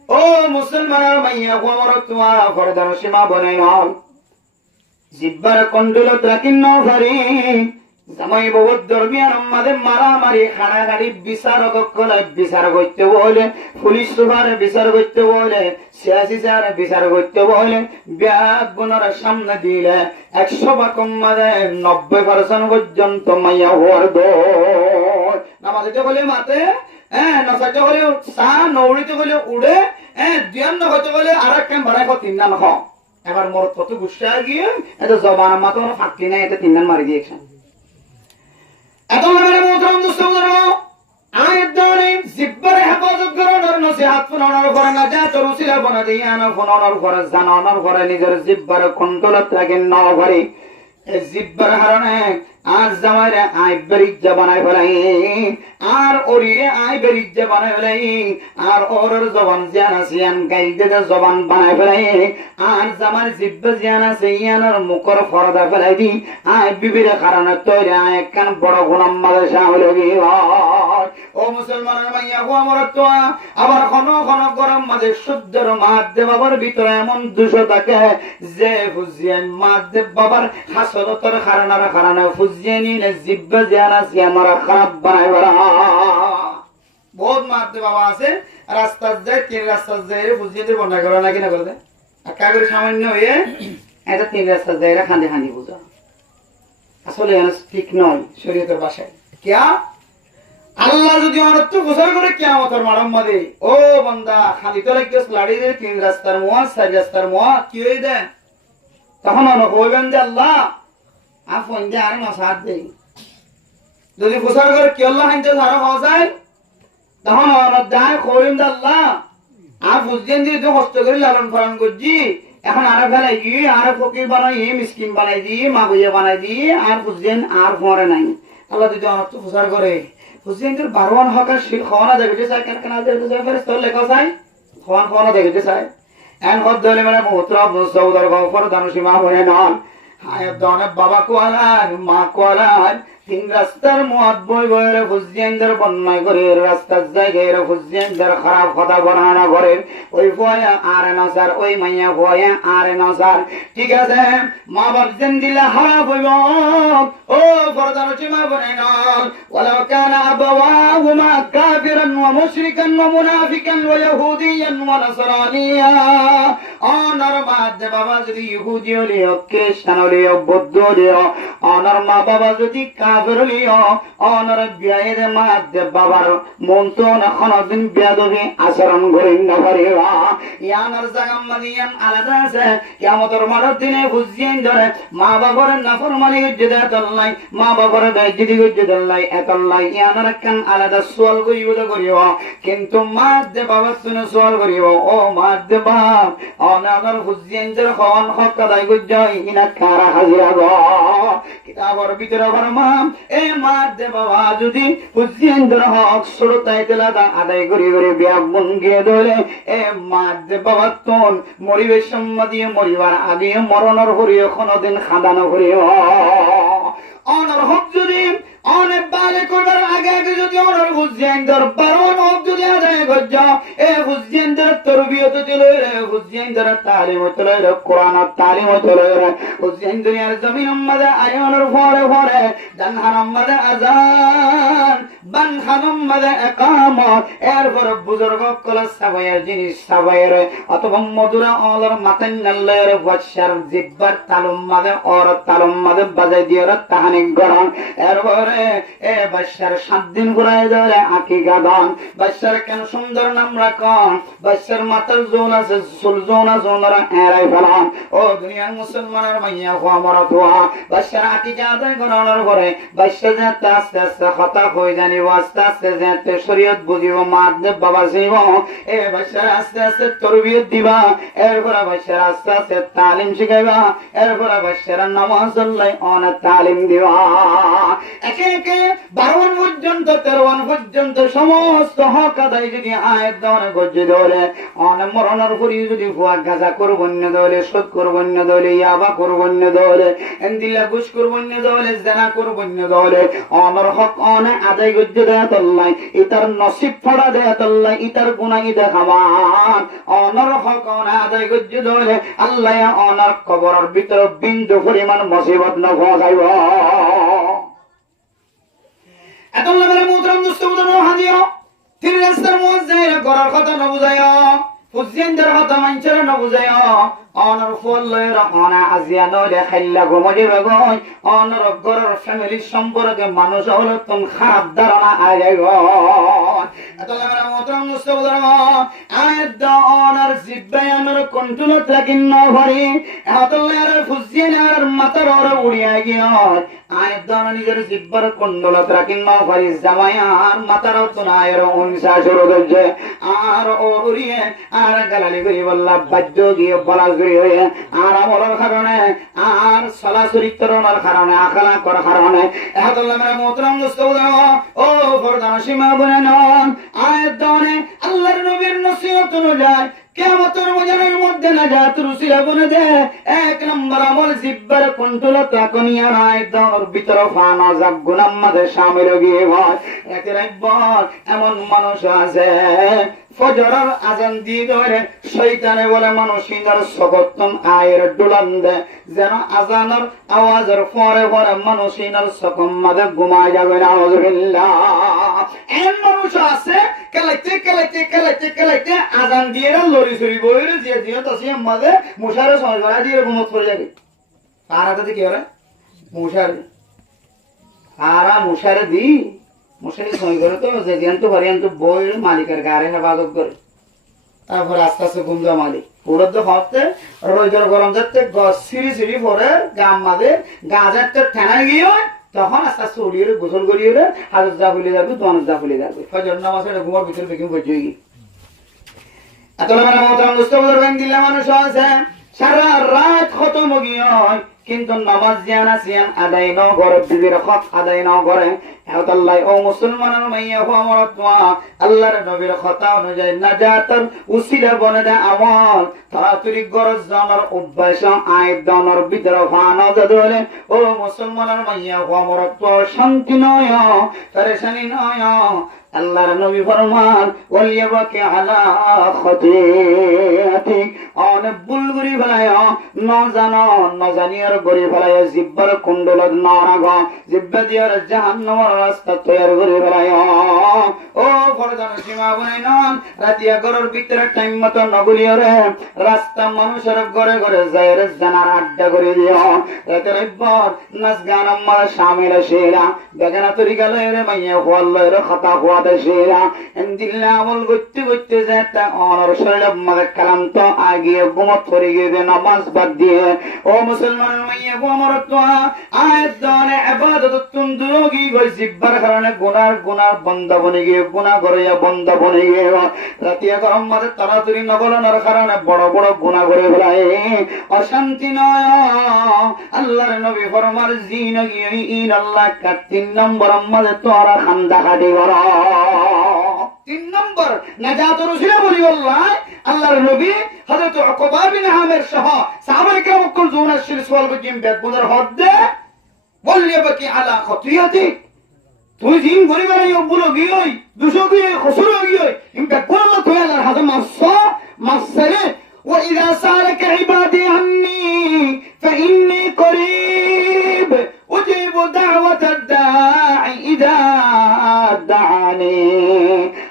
ও মুসলমানের মাইয়া ওমরতুয়া ফরদান সীমা বনাই নল জিব্বার কন্ট্রোলত রাখিন ন পারি জামাই বহুত দরমিয়ান আমাদের মারামারি খাড়াখাড়ি বিচার করতে বলে, পুলিশ সুপার বিচার করতে বলে, সিয়াসি স্যার বিচার করতে বলে, ব্যাগ গুনার সামনে দিলে 100 কম মাঝে 90% পর্যন্ত মাইয়া হওয়ার দোষ। নামাজে বলে মাতে, নসাইতে বলে চা, নৌড়িতে বলে উড়ে, দুয়ান্ন হতে বলে আর এক কাম বাড়াই 3 নাম খাও। এবার মোর কত গুসা গিয়ে এত জবান মাতো ফাঁকি নাই, এটা 3 নাম মারি দিয়েছে। এত মানে মোহতরম দুস্তমদের আয়াত ধরে জিব্বারে হেফাজত করানোর নসিহত ফোনানোর করে না যা তোর উসিলা বনা দিয়া না ফোনানোর করে জানানোর করে নিজের জিব্বারে কন্ট্রোলত রাখেন না করে এই জিব্বার হারণে আজ জামাইরে আই বেরিজ্জা বানাই ফেলাই, আর ওরিরে আই বেরিজ্জা বানাই ফেলাই, আর ওর জবান জিয়ান আছে ইয়ান গাইদে জবান বানাই ফেলাই, আর জামার জিব্বা জিয়ান আছে ইয়ানোর মুখর ফরদা ফেলাই দি আই বিবির কারণে তৈরি আই একখান বড় গোলাম মাদ্রাসা হলো কি। ও মুসলমানের মাইয়া গো আমার তো আবার ঘন ঘন গরম মাঝে শুদ্ধর মাদ্দে বাবার ভিতরে এমন দুশো থাকে যে ফুজিয়ান মাদ্দে বাবার হাসরতর কারণে ফুজিয়ানি নে জিব্বা জিয়ান আছে আমার খারাপ বানাই বলা। বহুত মাদ্দে বাবা আছে রাস্তা যায়, 3 রাস্তা যায় ফুজিয়াতে বন্ধ করে নাকি না করে কাগজ সামান্য হয়ে এটা 3 রাস্তা যায় খান্দি খান্দি বুঝা। আসলে ঠিক নয় শরীয়তের ভাষায়। কিয়া আল্লাহ যদি অনর্থ গোসল করে কিয়ামতের মারাম মাদে, ও বান্দা খালি তো লাগতেছ লাড়ি দে 3 রাস্তার মোয়া 4 রাস্তার মোয়া কি হয়ে দেয়, তখন অনেক হইবেন যে আল্লাহ আপন যে আর নসাদ দেই। যদি গোসল করে কি আল্লাহ হাইতে সারা হওয়া যায়, তখন অনেক যায় কইবেন যে আল্লাহ আর বুঝছেন যে তো কষ্ট করে লালন পালন করছি, এখন আর ফেলাই দিয়ে আর ফকির বানাই মিসকিন বানাই দিয়ে মা বইয়া বানাই দিয়ে আর বুঝছেন আর পরে নাই। আল্লাহ যদি অনর্থ গোসল করে হুসেনদের 12 হকার শির খাওয়ানা দেখতে চাই, কেন কেন দেখতে চাই ফেরেস তোর লেখা চাই খাওয়ানা দেখতে চাই এন হদ দলে মানে মুত্রা সৌদর গফর দানুসীমা বলে নন হায় দনে বাবা কোয়ালার মা কোয়ালার 3 রাস্তার মুয়াদ বই বইরে হুসেনদের বন্যায় করে রাস্তার জায়গায় হুসেনদের খারাপ কথা বর্ণনা করে ওই ফয়া আর নাসার ওই মাইয়া ফয়া আর নাসার। ঠিক আছে মা বাপ জিন্দিলা খারাপ হইব ও ফরদানুসীমা বলে নন ওয়ালাউ কানা আবাওয়াহুমা কাফিরান ওয়া মুশরিকান ওয়া মুনাফিকান ওয়া ইহুদিয়ান ওয়া নাসরানিয়া। অনার মাদ্দে বাবা যদি ইহুদি হলিও খ্রিস্টান হলিও বৌদ্ধ হলিও, অনার মা বাবা যদি কাফের হলিও, অনার বিয়ের মাদ্দে বাবার মন তো না কোনদিন বেয়াদবি আচরণ করেন না পারিবা। ইয়ানার জাগাম মাদিয়ান আলাদা আছে, কিয়ামতের মাঠের দিনে বুঝিয়েন ধরে মা বাবার নাফরমানি যদি এতল্লাই, মা বাবার বেইজ্জতি যদি এতল্লাই এতল্লাই ইয়ানার কান আলাদা সোয়াল করিব। কিন্তু মাদ্দে বাবার শুনে সোয়াল করিব, ও মাদ্দে বাপ অনার হুসেনদের হন হক আদায় করছই ইনা কারা হাজিরা গো কিতাবের ভিতরে ফরমাম এ মাদ্দে বাবা যদি হুসেনদের হক সুরতাই তেলাদা আদায় করি করে বিয়া মন গিয়ে ধরে এ মাদ্দে বাবা তোন মরিবে সম্মাদি মরিবার আগে মরণের করিও কোনদিন খাদানো করিও। অনার হক যদি অনেক বালে করবার আগে আগে যদি অনার হুসেনদের 12 হক যদি আদায় করছ, এ হুসেনদের তরবিয়ত দিলে রে হুসেনদের তালিম দিলে রে কোরআন তালিম দিলে রে হুসেন দুনিয়ার জমিন মাঝে আয়নের পরে পরে জানহান মাঝে আযান বানখান মাঝে ইকামত এরপর বুজুর্গ কল সাবায়ের জিনিস সাবায়ের অথবা মধুরা অলর মাথায় নালে রে বর্ষার জিব্বার তালুম মাঝে ওর তালুম মাঝে বাজাই দিয়ে রে তাহানি গরম এরপরে এ বাদশার 7 দিন ঘুরায় ধরে আকিকা দান। বাদশার কেন সুন্দর নাম রাখন, বাদশার মাথার জোন আছে সুলজোনা জোনরা এরাই ফেলান। ও দুনিয়ার মুসলমানের মাইয়া হওয়া মরা ধোয়া বাদশার আকিকা আদায় করানোর পরে বাদশা যাতে আস্তে আস্তে হতাশ হয়ে জানিব, আস্তে আস্তে যাতে শরীয়ত বুঝিব, মাদ্দে বাবা যাইব, এ বাদশার আস্তে আস্তে তরবিয়ত দিবা, এরপরে বাদশার আস্তে আস্তে তালিম শিখাইবা, এরপরে বাদশার নামাজ আল্লাহ অনেক তালিম দিবা। একে একে 12 পর্যন্ত 13 পর্যন্ত সমস্ত হক আদায় যদি আয়াত দেওয়ার গজ্জে ধরে অনেক মরণের করি যদি ভুয়া গাজা করবেন না দলে সুদ করবেন না দলে ইয়াবা করবেন না দলে এন্দিলা ঘুষ করবেন না দলে জানা করবেন না দলে অনর হক অনেক আদায় গজ্জে দেয়া তল্লাই ইতার নসিব ফড়া দেয়া তল্লাই ইতার গুনাহ দেখামান অনর হক অনেক আদায় গজ্জে দলে আল্লাহ অনর কবরের ভিতর বিন্দু পরিমাণ মুসিবত না পৌঁছাইব। এত লাগে মুহতারাম মুস্তাফা হাদিও তিন রাস্তার মধ্যে করার কথা না বুঝায় ফুজিনদের কথা মানছরে না বুঝায় অনর ফল লয়ের অনা আজিয়া নলে খাইলা গমজে বেগই অনর গরর ফ্যামিলি সম্পর্কে মানুষ হলো তুমি খারাপ ধারণা আগে গো এত লাগে মুহতারাম মুস্তাফা আয়দ অনর জিব্বায়ানর কন্ট্রোল থাকেন না ভরি এত লাগে ফুজিনের মাথার ওর উড়িয়া গিয়া আয়দ নিজের জিব্বার কন্ট্রোল থাকেন না ভরি জামায়ার মাথার তো নায়ের অংশা শুরু করছে আর ওরিয়ে আর গালালি করি বললা বাদ্য গিয়ে বলা হয়ে আর আমলের কারণে আর সালা চরিত্রের কারণে আখলা করার কারণে এত লাগে মুহতারাম মুস্তাফা ও ফরদান সীমা বনে নন আয়াত দানে আল্লাহর নবীর নসিহত অনুযায়ী কিয়ামতের ময়দানের মধ্যে নাজাত রুসিলা বনে দে এক নম্বর আমল জিব্বার কন্ট্রোল তাকনিয়া আয়াত দানের ভিতর ফানা জাব গুনাহ মধ্যে শামিল গিয়ে হয় একবার এমন মানুষ আছে ফজরের আজান দিয়ে ধরে শয়তানে বলে মানুষিনার সকতম আয়ের ডুলান দে যেন আজানের আওয়াজের পরে পরে মানুষিনার সকম মাঝে ঘুমায় যাবে না আউযুবিল্লাহ এমন মানুষ আছে কেলাইতে আজান দিয়ে লড়ি ছড়ি বইরে দিয়ে দিয়ে তসি মাঝে মুশারে সময় করা দিয়ে ঘুমত পড়ে যাবে আর হাতে কি করে মুশারে দি মশারি সময় করে তো যেখানে পারিয়ান্ত বইয়ের মালিকের গাড়ি হেফাজত করে তারপরে আস্তে আস্তে গুমজা মালিক পুরো তো হতে রোজগার গরম যাচ্ছে সিঁড়ি পরে গাম মাঝে গাজারটা ঠেনা গিয়ে তখন আস্তে আস্তে উড়িয়ে গোসল করিয়ে হাজত যা ফুলে যাবে দোয়ান যা ফুলে যাবে ফজর নামাজের ঘুমার ভিতরে বেকিং করছে কি এত মানে মোহতারাম মুস্তাফার ব্যাংক দিলে মানুষ আছে সারা রাত খতম গিয়ে কিন্তু নামাজ জিয়ানা সিয়ান আদায় ন করে বিবির হক আদায় ন করে আল্লাহ ও মুসলমানের মাইয়া হওয়া আল্লাহর নবীর কথা অনুযায়ী নাজাতের উসিলা বনে দে আমল তাড়াতাড়ি গরজ জানার অভ্যাস আয়াত দানের ভিতরে ফানা দলে ও মুসলমানের মাইয়া হওয়া শান্তি নয় পরেশানি নয় আল্লাহর নবী ফরমান ওয়ালিয়াবাকি আলা খাতিআতি অনেক ভুল করি ফেলায় না জানিয়ার করি ফেলায় জিব্বার কুণ্ডলত না রাখা জিব্বা দিয়ার জাহান্নামের রাস্তা তৈরি করে ফেলায় ও ফরজান সীমা বনে নন রাতিয়া ঘরের ভিতরে টাইম মতো নগুলিয়ে রে রাস্তা মানুষের ঘরে ঘরে যায় রে জানার আড্ডা করে দিও রাতের একবার নাচ গান আমার শামিল সেরা বেগানা তরিকা লয় রে মাইয়া হওয়ার লয় রে খাতা হওয়া সেরা এন্দিল্লা আমল করতে করতে যে একটা অনর শরীর মাঝে কালাম তো আগিয়ে ঘুমত করে গিয়ে নামাজ বাদ দিয়ে ও মুসলমানের মাইয়া আমার তো আয়াত দানে ইবাদত তুম দুরোগী গই জিব্বার কারণে গুনার বন্দা বনে গিয়ে গুনাহ করে বন্দা বনে গিয়ে রাতিয়া গরম মাঝে তাড়াতাড়ি নগলনের কারণে বড় বড় গুনাহ করে ফেলায় অশান্তি নয় আল্লাহর নবী ফরমার জিন গিয়ে ইন আল্লাহ কা 3 নম্বর মাঝে তোরা খান্দা খাটি করা 3 নম্বর নাজাতুর রসুলা বলি আল্লাহ আল্লাহর নবী হযরত উকবা বিন আমির সহ সাহাবায়ে কেরাম কুল জুনাস শির সওয়াল বিজিম বেগুনার হদ্দে ওয়ালিয়াবাকি আলা খাতিয়াতি তুই জিন গরিবের এই বলো গিয়ে দুশো গিয়ে খসর গিয়ে ইনকা কোন তো আল্লাহর হাতে মাসরে واذا سالك عبادي عني فاني قريب اجيب دعوه الداعي اذا دعاني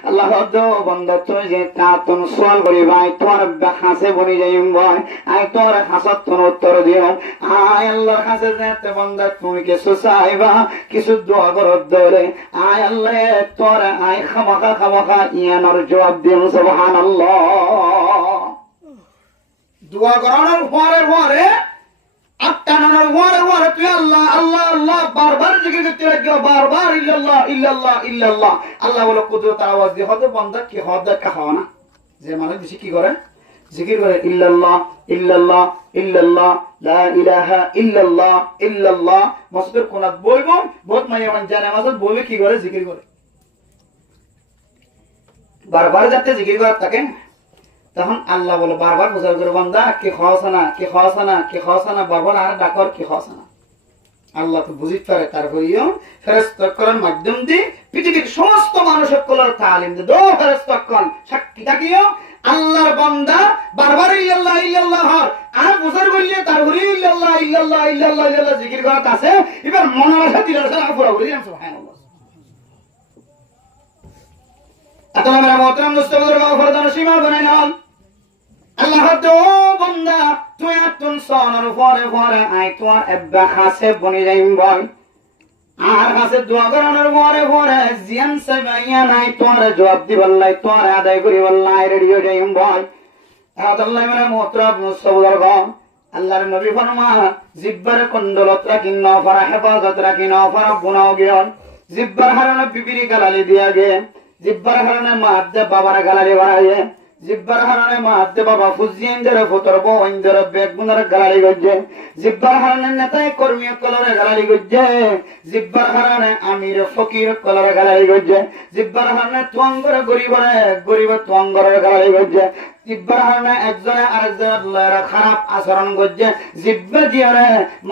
আল্লাহ দো বন্দা তুই যে তাতন সওয়াল করি ভাই তোর হাসে বনি যাইম ভাই আই তোর হাসত তোর উত্তর দিও আয় আল্লাহর কাছে যেতে বন্দা তুমি কিছু চাইবা কিছু দোয়া করত দরে আয় আল্লাহ তোর আই খামাখা ইয়ানোর জবাব দিও সুবহানাল্লাহ দোয়া করানোর পরে আত্মানোর পরে তুই আল্লাহ আল্লাহ আল্লাহ বারবার জিকির করতে লাগো বারবার ইল্লাল্লাহ ইল্লাল্লাহ ইল্লাল্লাহ আল্লাহ বলে কুদরত আওয়াজ দিয়ে হতে বন্দা কি হদ খাওয়া না যে মানুষ বেশি কি করে জিকির করে ইল্লাল্লাহ ইল্লাল্লাহ ইল্লাল্লাহ লা ইলাহা ইল্লাল্লাহ ইল্লাল্লাহ মসজিদের কোনাত বইব বহুত মাইয়ান জানে মাসুদ বইবে কি করে জিকির করে বারবার যাতে জিকির করে থাকে তখন আল্লাহ বলে বারবার বুঝার করে বান্দা কি খাওয়াসানা বারবার আর ডাকর কি খাওয়াসানা আল্লাহ তো বুঝিতে পারে তারপরেও ফেরেশতার মাধ্যম দিয়ে পৃথিবীর সমস্ত মানুষের কলার তালিম দিয়ে দো ফেরেশতার সাক্ষী থাকিও আল্লাহর বান্দা বারবার ইল্লাল্লাহ ইল্লাল্লাহ আর বুঝার বললে তারপরে ইল্লাল্লাহ ইল্লাল্লাহ ইল্লাল্লাহ ইল্লাল্লাহ জিকির করা আছে এবার মনের আশা দিলের সাথে পুরো বলি সুবহানাল্লাহ আদলা মেরা মোহতারাম মুস্তাফিজুর ফরদান সীমা বানাই নাল আল্লাহ তো বান্দা তুই আতুন সনর পরে পরে আই তোর এব্বা খাসে বনি যাইম বল আর কাছে দোয়া করানোর পরে পরে জিয়ান সাইয়া নাই তোর জবাব দিবল্লাই তোর আদায় করি বল্লাই রেডিও যাইম বল আদলা মেরা মোহতারাম মুস্তাফিজুর আল্লাহর নবী ফরমান জিব্বার কুণ্ডলত রাখিন নফরা হেফাজত রাখিন নফরা গুনাহ গিয়ন জিব্বার হারানা বিবিরি গালালি দিয়া গে জিব্বার হারানা মাদ্দে বাবার গালালি বাড়ায়ে জিব্বার হারানে মাদ্দে বাবা ফুজিয়েন দরে ফতর বো ইন্দর বেগুনার গালালি গজ্জে জিব্বার হারানে নেতায় কর্মী কলরে গালালি গজ্জে জিব্বার হারানে আমির ফকির কলরে গালালি গজ্জে জিব্বার হারানে তুয়াঙ্গরে গরিব তুয়াঙ্গরে গালালি গজ্জে জিব্বার হারানে একজনে আরেকজনের খারাপ আচরণ গজ্জে জিব্বা দিয়ে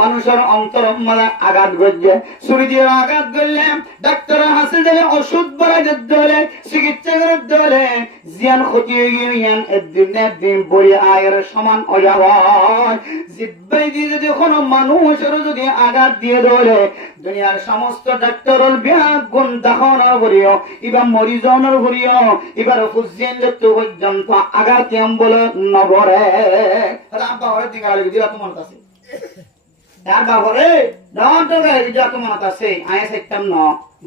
মানুষের অন্তর মানে আঘাত গজ্জে ছুরি দিয়ে আঘাত করলে ডাক্তারের হাসে দিলে ওষুধ বড়াই দিতে হলে চিকিৎসা করতে হলে জিয়ান ক্ষতি ইয়ান একদিন বড়ি আয়ের সমান অজাব জিব্বাই দিয়ে যদি কোনো মানুষের যদি আঘাত দিয়ে ধরে দুনিয়ার সমস্ত ডাক্তারের বিয়াগ গুণ দাহনা করিও এবার মরিজনের করিও এবার ফুজিয়েন যত পর্যন্ত আঘাত কেম বলে নবরে আব্বা হরে দিকে আলি দিলা তোমার কাছে তার বাবরে ডান তো গালি দিলা তোমার কাছে আয় সাইতাম ন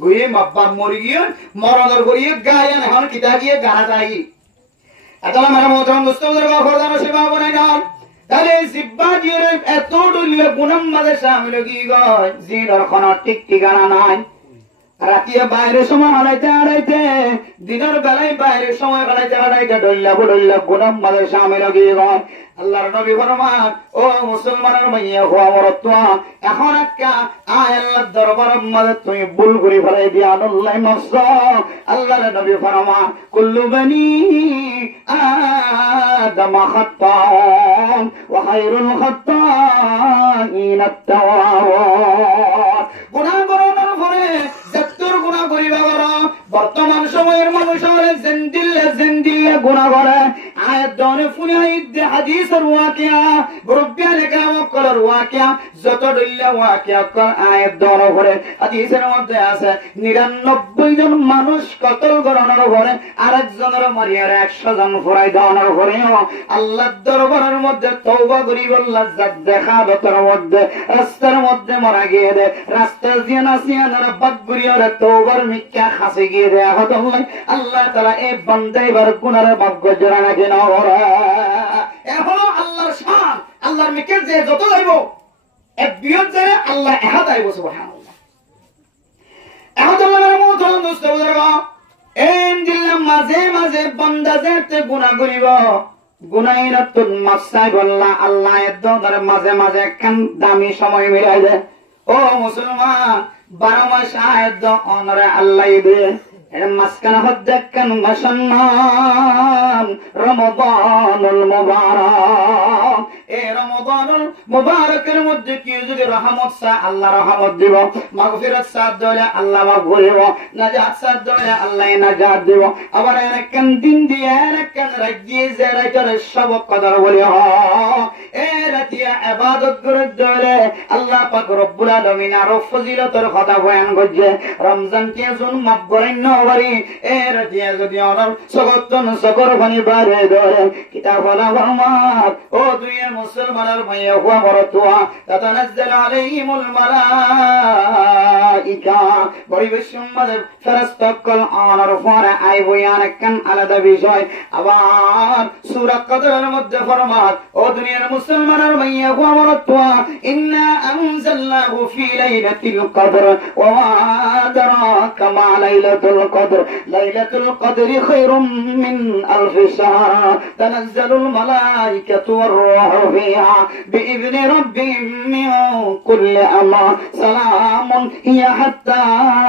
গুয়ে বাবা মরি গিয়ে মরদর করিয়ে গায়ান এখন কিতা গিয়ে গানা যাই আতালা মারা মোহতারাম মুস্তাফিজুর ফরদান সেবা বনে নাম তাহলে জিব্বা দিয়ে এত ডলিয়ে গুনাম মাঝে শামিল কি গয় জিনর কোন ঠিক ঠিকানা নাই রাতিয়া বাইরে সময় হারাইতে দিনের বেলায় বাইরে সময় হারাইতে ডল্লা গুনাম মাঝে শামিল কি গয় আল্লাহর নবী ফরমান ও মুসলমানের মাইয়া হওয়া মরতুয়া এখন একটা আয় আল্লাহর দরবারের মধ্যে তুমি ভুল করে ফেলাই দিয়া আল্লাহ মাফ আল্লাহর নবী ফরমান কুল্লু বনি আদম খাত্তাউন ওয়া খায়রুল খাত্তাইন আত-তাওয়াব গুনাহ করার পরে যতর গুনাহ করিবা করো বর্তমান সময়ের মানুষের জিন্দিল্লা গুনাহ করে আয়াত দনে ফুনাইদ হাদিসের ওয়াকিয়া রব্বিয়াল কালাম করার ওয়াকিয়া যত দইলা ওয়াকিয়া কর আয়াত দনে পড়ে হাদিসের মধ্যে আছে 99 জন মানুষ কতল করানোর পরে আরেকজনের মারিয়ার 100 জন ফরাই দেওয়ানোর পরে আল্লাহর দরবারের মধ্যে তওবা করি বল্লা জাত দেখা বতর মধ্যে রাস্তার মধ্যে মারা গিয়ে দে রাস্তা দিয়ে নাসিয়ানার বাগগুরিয়ার তওবার মিক্কা খাসে গিয়ে দে আল্লাহ তাআলা এই বান্দাইবার গুনার ভাগ্য জোড়া নাকি না ওরা এখনো আল্লাহর শান আল্লাহর মিক্কা যে যত যাইব এক বিয়ত যায় আল্লাহ এহাত আইব সুবহানাল্লাহ এহাত আল্লাহর মতন দুস্তরা এন দিলাম মাঝে বান্দা যেতে গুনাহ করিব গুনাইরাতুল মাসাই বল্লা আল্লাহ এদর মাঝে কেন দামি সময় মিলাই দে ও মুসলমান 12 মাস আয়াত অনরে আল্লাহ দে এর মাসকানা হদ্দাকান মাসান্নাম রমাদানুল মুবারক এই রমাদানুল মুবারকের মধ্যে কি যদি রহমত চা আল্লাহ রহমত দিব মাগফিরাত চা দলে আল্লাহ মাগফির দিব নাজাত চা দলে আল্লাহ নাজাত দিব আবার এরকম দিন দিয়ে এরকম রাত দিয়ে যে রাতের সব কদর বলি হ এই রাতিয়া ইবাদত করে দলে আল্লাহ পাক রব্বুল আলামিন আর ফজিলতের কথা বয়ান করছে রমজান কে জুন মাফ করেন বাড়ি এর দিয়ে যদি অনর সগতন সকর পানি বারে ধরে কিতাব বলা রহমত ও দুই মুসলমানের মাইয়া হুয়া মরতুয়া তাতানাজ্জাল আলাইহিমুল মালাইকা পরিবেশম মাঝে ফেরেশতাকল অনর পরে আইবো ইয়ানকান আলাদা বিষয় আবার সূরা কদরের মধ্যে ফরমান ও দুনিয়ার মুসলমানের মাইয়া হুয়া মরতুয়া ইন্না আনজালনাহু ফি লাইলাতিল কদর ওয়া মা আদরাকা মা লাইলাতুল القدر ليلة القدر خير من ألف شهر تنزل الملائكة والروح فيها بإذن ربهم من كل أمر سلام هي حتى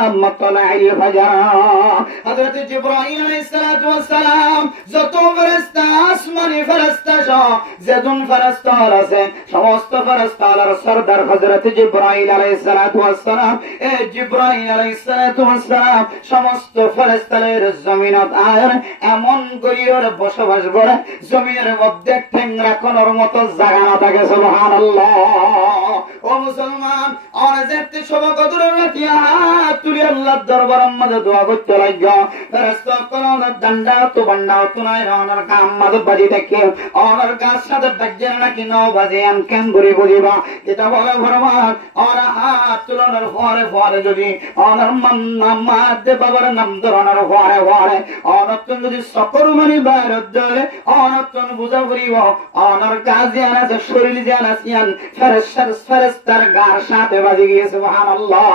مطلع الفجر حضرت جبرائيل عليه الصلاة والسلام যত ফেরেশতা আসমানি ফেরেশতা সহ যেজন ফেরেশতা আছে সমস্ত ফেরেশতার সরদার হযরত জিবরাইল আলাইহিস সালাতু ওয়াস সালাম, জিবরাইল আলাইহিস সালাতু ওয়াস সালাম সমস্ত ফেরেশতাদের জমিনত আয়ের এমন গরিয়র বসবাস করে জমিনের মধ্যে ঠেংরা কোনর মতো জায়গা না থাকে। সুবহানাল্লাহ। ও মুসলমান, অনেক সবকদরের রাতিয়া তুলি আল্লাহর দরবারের মধ্যে দোয়া করতে লাগা। ফেরেশতা কোন দণ্ডা তো বান্ডা তো নাই ওনার কাম মাঝে বাজি দেখে ওনার কাছ সাথে বাজে নাকি ন বাজে আম কেন করে বুঝিবা এটা বলে ভরমান। ওরা হাত তুলনার পরে পরে যদি ওনার নাম মাদে বাবার নাম ধরনের পরে পরে অনতন যদি সকর মানি বাইরে ধরে অনতন বুঝা করিব ওনার কাজ জান আছে শরীর জান আছে ফেরেশতার গার সাথে বাজে গিয়েছে। সুবহানাল্লাহ।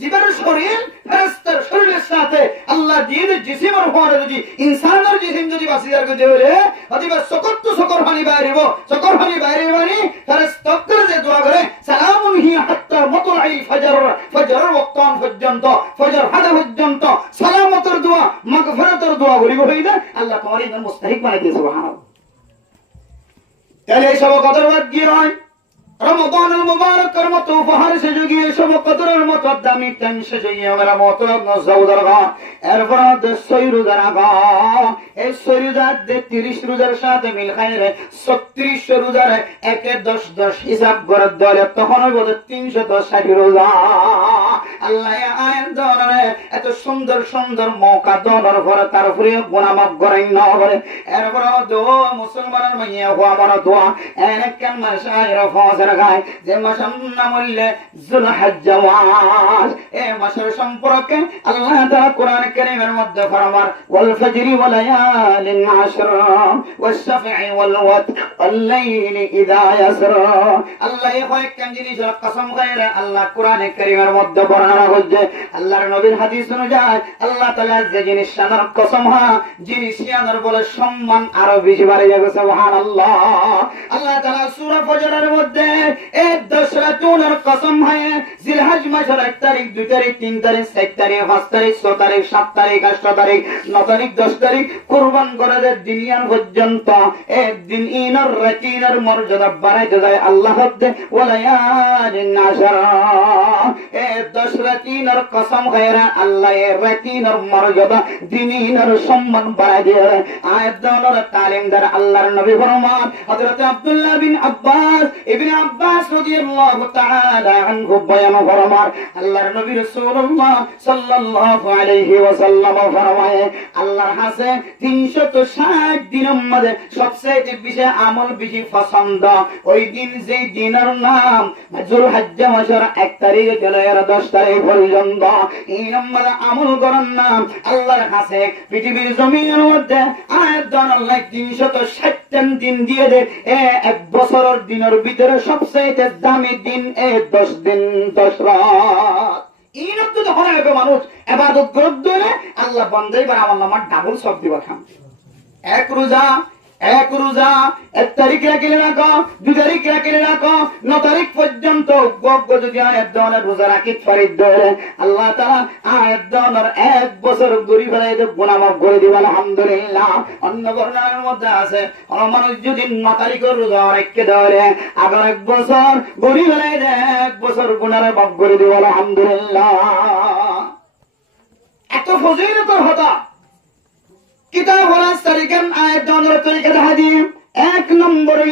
জীবনের শরীর ফেরেশতার শরীরের সাথে আল্লাহ দিয়ে জিসিমের পরে যদি ইনসানের জিসিম যদি বাসিদার করে দেবে অথবা সকর তো সকর হানি বাইরেব সকর হানি বাইরে মানে ফেরেশতা যে দোয়া করে সালামুন হিয়া হাত্তা মাতলাইল ফজর, ফজরের ওয়াক্তান পর্যন্ত ফজর হাদা পর্যন্ত সালামতের দোয়া মাগফিরাতের দোয়া বলিব হইনা আল্লাহ তোমার ইমান মুস্তাহিক বানাই দিয়েছে। সুবহানাল্লাহ। তাহলে এই সব কথার বাদ দিয়ে হয় রমাদানুল মুবারকের মতো উপহার সেজে গিয়ে সব কদরের মতো দামি টাইম সেজে গিয়ে আমরা মতো নজরুল গা এরপর 6 রোজার আগা এই 6 রোজার 30 রোজার সাথে মিল খায় রে 36 রোজার একে 10 হিসাব করে দলে তখন বলে 360 রোজা। আল্লাহ আয়াত দরে এত সুন্দর সুন্দর মৌকা দনের পরে তারপরে গুনাহ মাফ করেন না বলে এরপর দোয়া মুসলমানের মাইয়া হওয়া আমার দোয়া এনেকেন মাশায়রা ফজর গায় যে মাসের নাম হইলে যুলহজ্জা মাস। এই মাসের সম্পর্কে আল্লাহ তাআলা কোরআন কারীমের মধ্যে ফরমান ওয়াল ফজরি ওয়া লায়ালিন আশর ওয়াশ শাফঈ ওয়াল ওয়াতর ওয়াল লাইলি ইযা ইয়াসর। আল্লাহ এই কয়েকটা জিনিসের কসম খায়রা আল্লাহ কোরআন কারীমের মধ্যে বর্ণনা করছে। আল্লাহর নবীর হাদিস অনুযায়ী আল্লাহ তাআলা যে জিনিস শানের কসম হয় জিনিস শানের বলে সম্মান আরো বেশি বাড়ে যাবে। সুবহানাল্লাহ। আল্লাহ তাআলা সূরা ফজরের মধ্যে এই 10 রাতের কসম হয় জিলহজ মাসের 1 তারিখ 2 তারিখ 3 তারিখ 4 তারিখ 5 তারিখ 6 তারিখ 7 তারিখ 8 তারিখ 9 তারিখ 10 তারিখ কুরবান করে দুনিয়ার পর্যন্ত একদিন ইনার রাতিনের মর্যাদা বাড়াইতে যায় আল্লাহ হদ্দে ওয়ালায়ালিন আশর। এই 10 রাতিনের কসম খায়রা আল্লাহ এই রাতিনের মর্যাদা দিনের সম্মান বাড়াই দিয়ে আয়াত দলের তালিম দ্বারা আল্লাহর নবী ফরমান হযরত আব্দুল্লাহ বিন আব্বাস ইবনে আব্বাস রাদিয়াল্লাহু তাআলা আনহু বয়ান ফরমান আল্লাহর নবী রাসূলুল্লাহ সাল্লাল্লাহু আলাইহি ওয়াসাল্লাম ফরমায় আল্লাহর কাছে 360 দিনের মধ্যে সবচেয়ে বেশি আমল বেশি পছন্দ ওই দিন যেই দিনের নাম যুলহজ্জা মাসের 1 তারিখ থেকে 10 তারিখ পর্যন্ত এই নম্বরে আমল করার নাম আল্লাহর কাছে পৃথিবীর জমিনের মধ্যে আয়াত দান আল্লাহ 360 দিন দিয়ে দে এক বছরের দিনের ভিতরে সবচেয়ে দামি দিন 10 দিন 10 রাত। এই রকম তো হয় মানুষ ইবাদত করতে আল্লাহ বান্দাই বার আমার ডাবল সব দিবা খাম। এক রোজা 1 তারিখ রাখলে রাখো 2 তারিখ রাখলে রাখো 9 তারিখ পর্যন্ত যদি আয়াত দানের রোজা রাখি ফরিদ ধরে আল্লাহ তাআলা আয়াত দানের 1 বছর গরি ফেলাই দে গুনাহ মাফ করে দিবেন আলহামদুলিল্লাহ। অন্য বর্ণনার মধ্যে আছে মানুষ যদি 9 তারিখের রোজা রাখতে ধরে আবার 1 বছর গরি ফেলাই দে 1 বছর গুনাহ মাফ করে দিবেন আলহামদুলিল্লাহ। এত ফজিলতের হতা কিতাব ওয়ালা তারিকান আয়াত দানের তরিকা দেখা দিয়ে 1 নম্বরে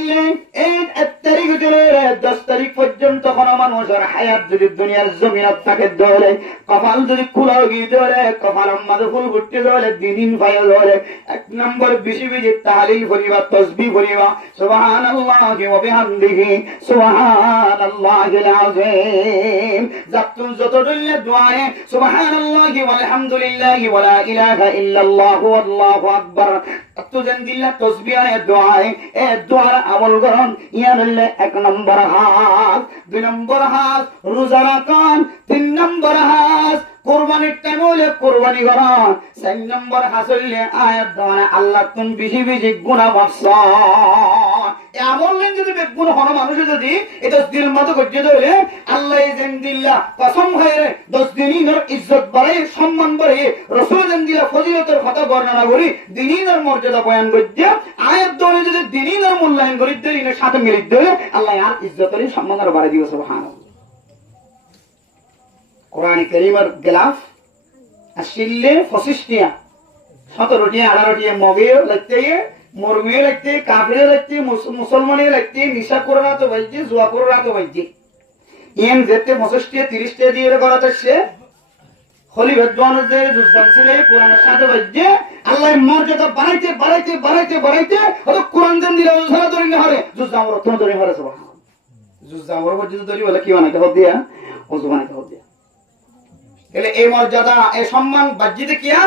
এই 1 তারিখ থেকে 10 তারিখ পর্যন্ত কোন মানুষের হায়াত যদি দুনিয়ার জমিনে থাকে ধরে কপাল যদি খোলা গিয়ে ধরে কপালের মাঝে ফুল ফুটতে ধরে দিন ফাইল ধরে 1 নম্বর বেশি বেশি তাহলিল করিবা তাসবিহ করিবা সুবহানাল্লাহি ওয়া বিহামদিহি সুবহানাল্লাহিল আযীম। যত দলিল দোয়ায়ে সুবহানাল্লাহি ওয়া আলহামদুলিল্লাহি ওয়া লা ইলাহা ইল্লাল্লাহু আল্লাহু আকবার তো জানদিল্লাহ তাসবিহ এ দোয়ায়ে এ দোয়ার আমল করুন ইয়ানলে 1 নম্বর হাত 2 নম্বর হাত রোজা রাখুন 3 নম্বর হাত কুরবানির টাইম হইলে কুরবানি করন 4 নম্বর হাসিলে আয়াত দানে আল্লাহ তুন বেশি বেশি গুনাহ মাফ এমন লেন যদি বেগুন হন মানুষ যদি এই 10 দিনের মতো করতে হইলে আল্লাহ যেন দিল্লা কসম হয়ে 10 দিনের ইজ্জত বাড়াই সম্মান বাড়াই রাসূল যেন দিলা ফজিলতের কথা বর্ণনা করি দিনের মর্যাদা বয়ান করতে আয়াত দানে যদি দিনের মূল্যায়ন করি দিনের সাথে মিলিত দিলে আল্লাহ আর ইজ্জতের সম্মান আর বাড়াই দিবে সুবহানাল্লাহ কোরআন কারীমের গিলাফ আসলে 25 টিয়া 17 টিয়া 18 টিয়া মগে লাগতে মুরগি লাগতে কাফিরে লাগতে মুসলমানে লাগতে নিশা করা তো ভাইজি জুয়া করা তো ভাইজি এন যেতে 25 টিয়া 30 টিয়া দিয়ে করাতে সে হলি ভগবানের যে জুজান ছিল কোরআনের সাথে ভাইজি আল্লাহ মর্যাদা বাড়াইতে বাড়াইতে বাড়াইতে বাড়াইতে হয়তো কোরআন দেন দিলে ওঝারা ধরে হরে জুজাম রত্ন ধরে হরে সুবহানাল্লাহ জুজাম পর্যন্ত ধরি বলে কি বানাইতে হবে দিয়া ওযু বানাইতে হবে এলে এই মর্যাদা এই সম্মান বাজ্যিতে কিয়া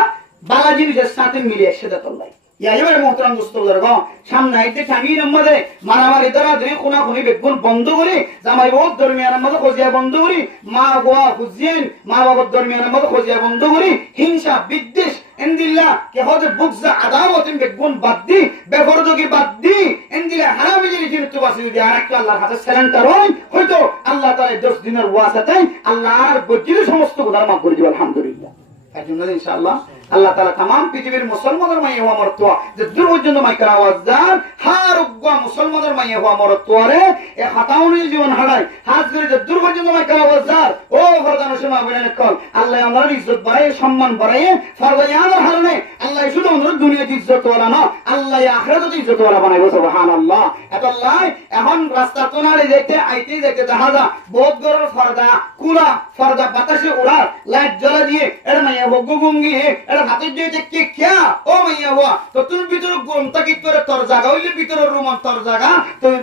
বালা জিনিসের সাথে মিলে একসাথে তোলাই ইয়াইবারে মোহতারাম দোস্ত বুজুর্গ সামনে আইতে টামির মধ্যে মারামারি দ্বারা দুই কোনা কোনি বেগুন বন্ধ করে জামাই বহুত দরমিয়ানের মধ্যে খোঁজিয়া বন্ধ করি মা গোয়া খুঁজিয়েন মা বাবার দরমিয়ানের মধ্যে খোঁজিয়া বন্ধ করি হিংসা বিদ্বেষ এন্দিল্লা কে হতে বুকজা আদাওয়াতিন বেগুন বাদ দি বেফরজকি বাদ দি এন্দিল্লা হারামি জিনিস তো বাসি দি আর একটা আল্লাহর হাতে সালান্টার হয়তো আল্লাহ তাআলা 10 দিনের ওয়াসাতে আল্লাহর গজির সমস্ত গুনাহ মাফ করে দিবেন আলহামদুলিল্লাহ এজন্য ইনশাআল্লাহ আল্লাহ তাআলা तमाम পৃথিবীর মুসলমানদের মাইয়া হওয়া মরত্ব যে দূর পর্যন্ত মাইকার আওয়াজ দান হার উগ্গা মুসলমানদের মাইয়া হওয়া মরত্বরে এ হাতাউনি জীবন হারাই হাত ধরে যে দূর পর্যন্ত মাইকার আওয়াজ দান ও ফরদান শোনা বলেন কল আল্লাহ আমাদের ইজ্জত বাড়ায় সম্মান বাড়ায় ফরদায়ানের হারনে আল্লাহ শুধু আমাদের দুনিয়াতে ইজ্জত ওয়ালা না আল্লাহ আখিরাতে ইজ্জত ওয়ালা বানাইবো সুবহানাল্লাহ এত আল্লাহ এখন রাস্তা তোনারে যাইতে আইতে যাইতে জাহাজা বহুত গরর ফরদা কুলা ফরদা বাতাসে উড়ার লাইট জ্বলা দিয়ে এর মাইয়া বগুগুঙ্গি এর হাতে যে কে কিয়া ও মাইয়া হওয়া তো তুমি ভিতরে গমতা কি করে তোর জায়গা হইলে ভিতরে রুম তোর জায়গা তুই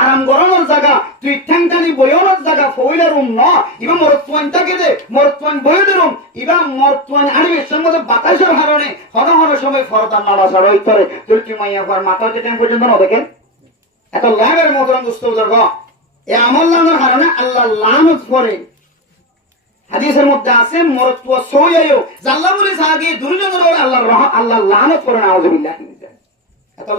আরাম গরমের জায়গা তুই ঠ্যাংটানি বইনের জায়গা ফইলা রুম ন ইবা মরত্বান থাকে দে মরত্বান বই দে রুম ইবা মরত্বান আনিবে সঙ্গে বাতাসের হারণে হন হন সময় ফরদান নাড়াছাড়া হইতরে তুই কি মাইয়া হওয়ার মাথা যে টাইম পর্যন্ত না দেখে এত লাভের মতন দুষ্ট বুজুর্গ এই আমল লাগানোর কারণে আল্লাহ লানত করে হাদিসের মধ্যে আছে মরত্ব সইয়ায়ও জাল্লা বলে সাহাগী দুর্জনের আল্লাহর আল্লাহ লানত করে নাউযুবিল্লাহ এত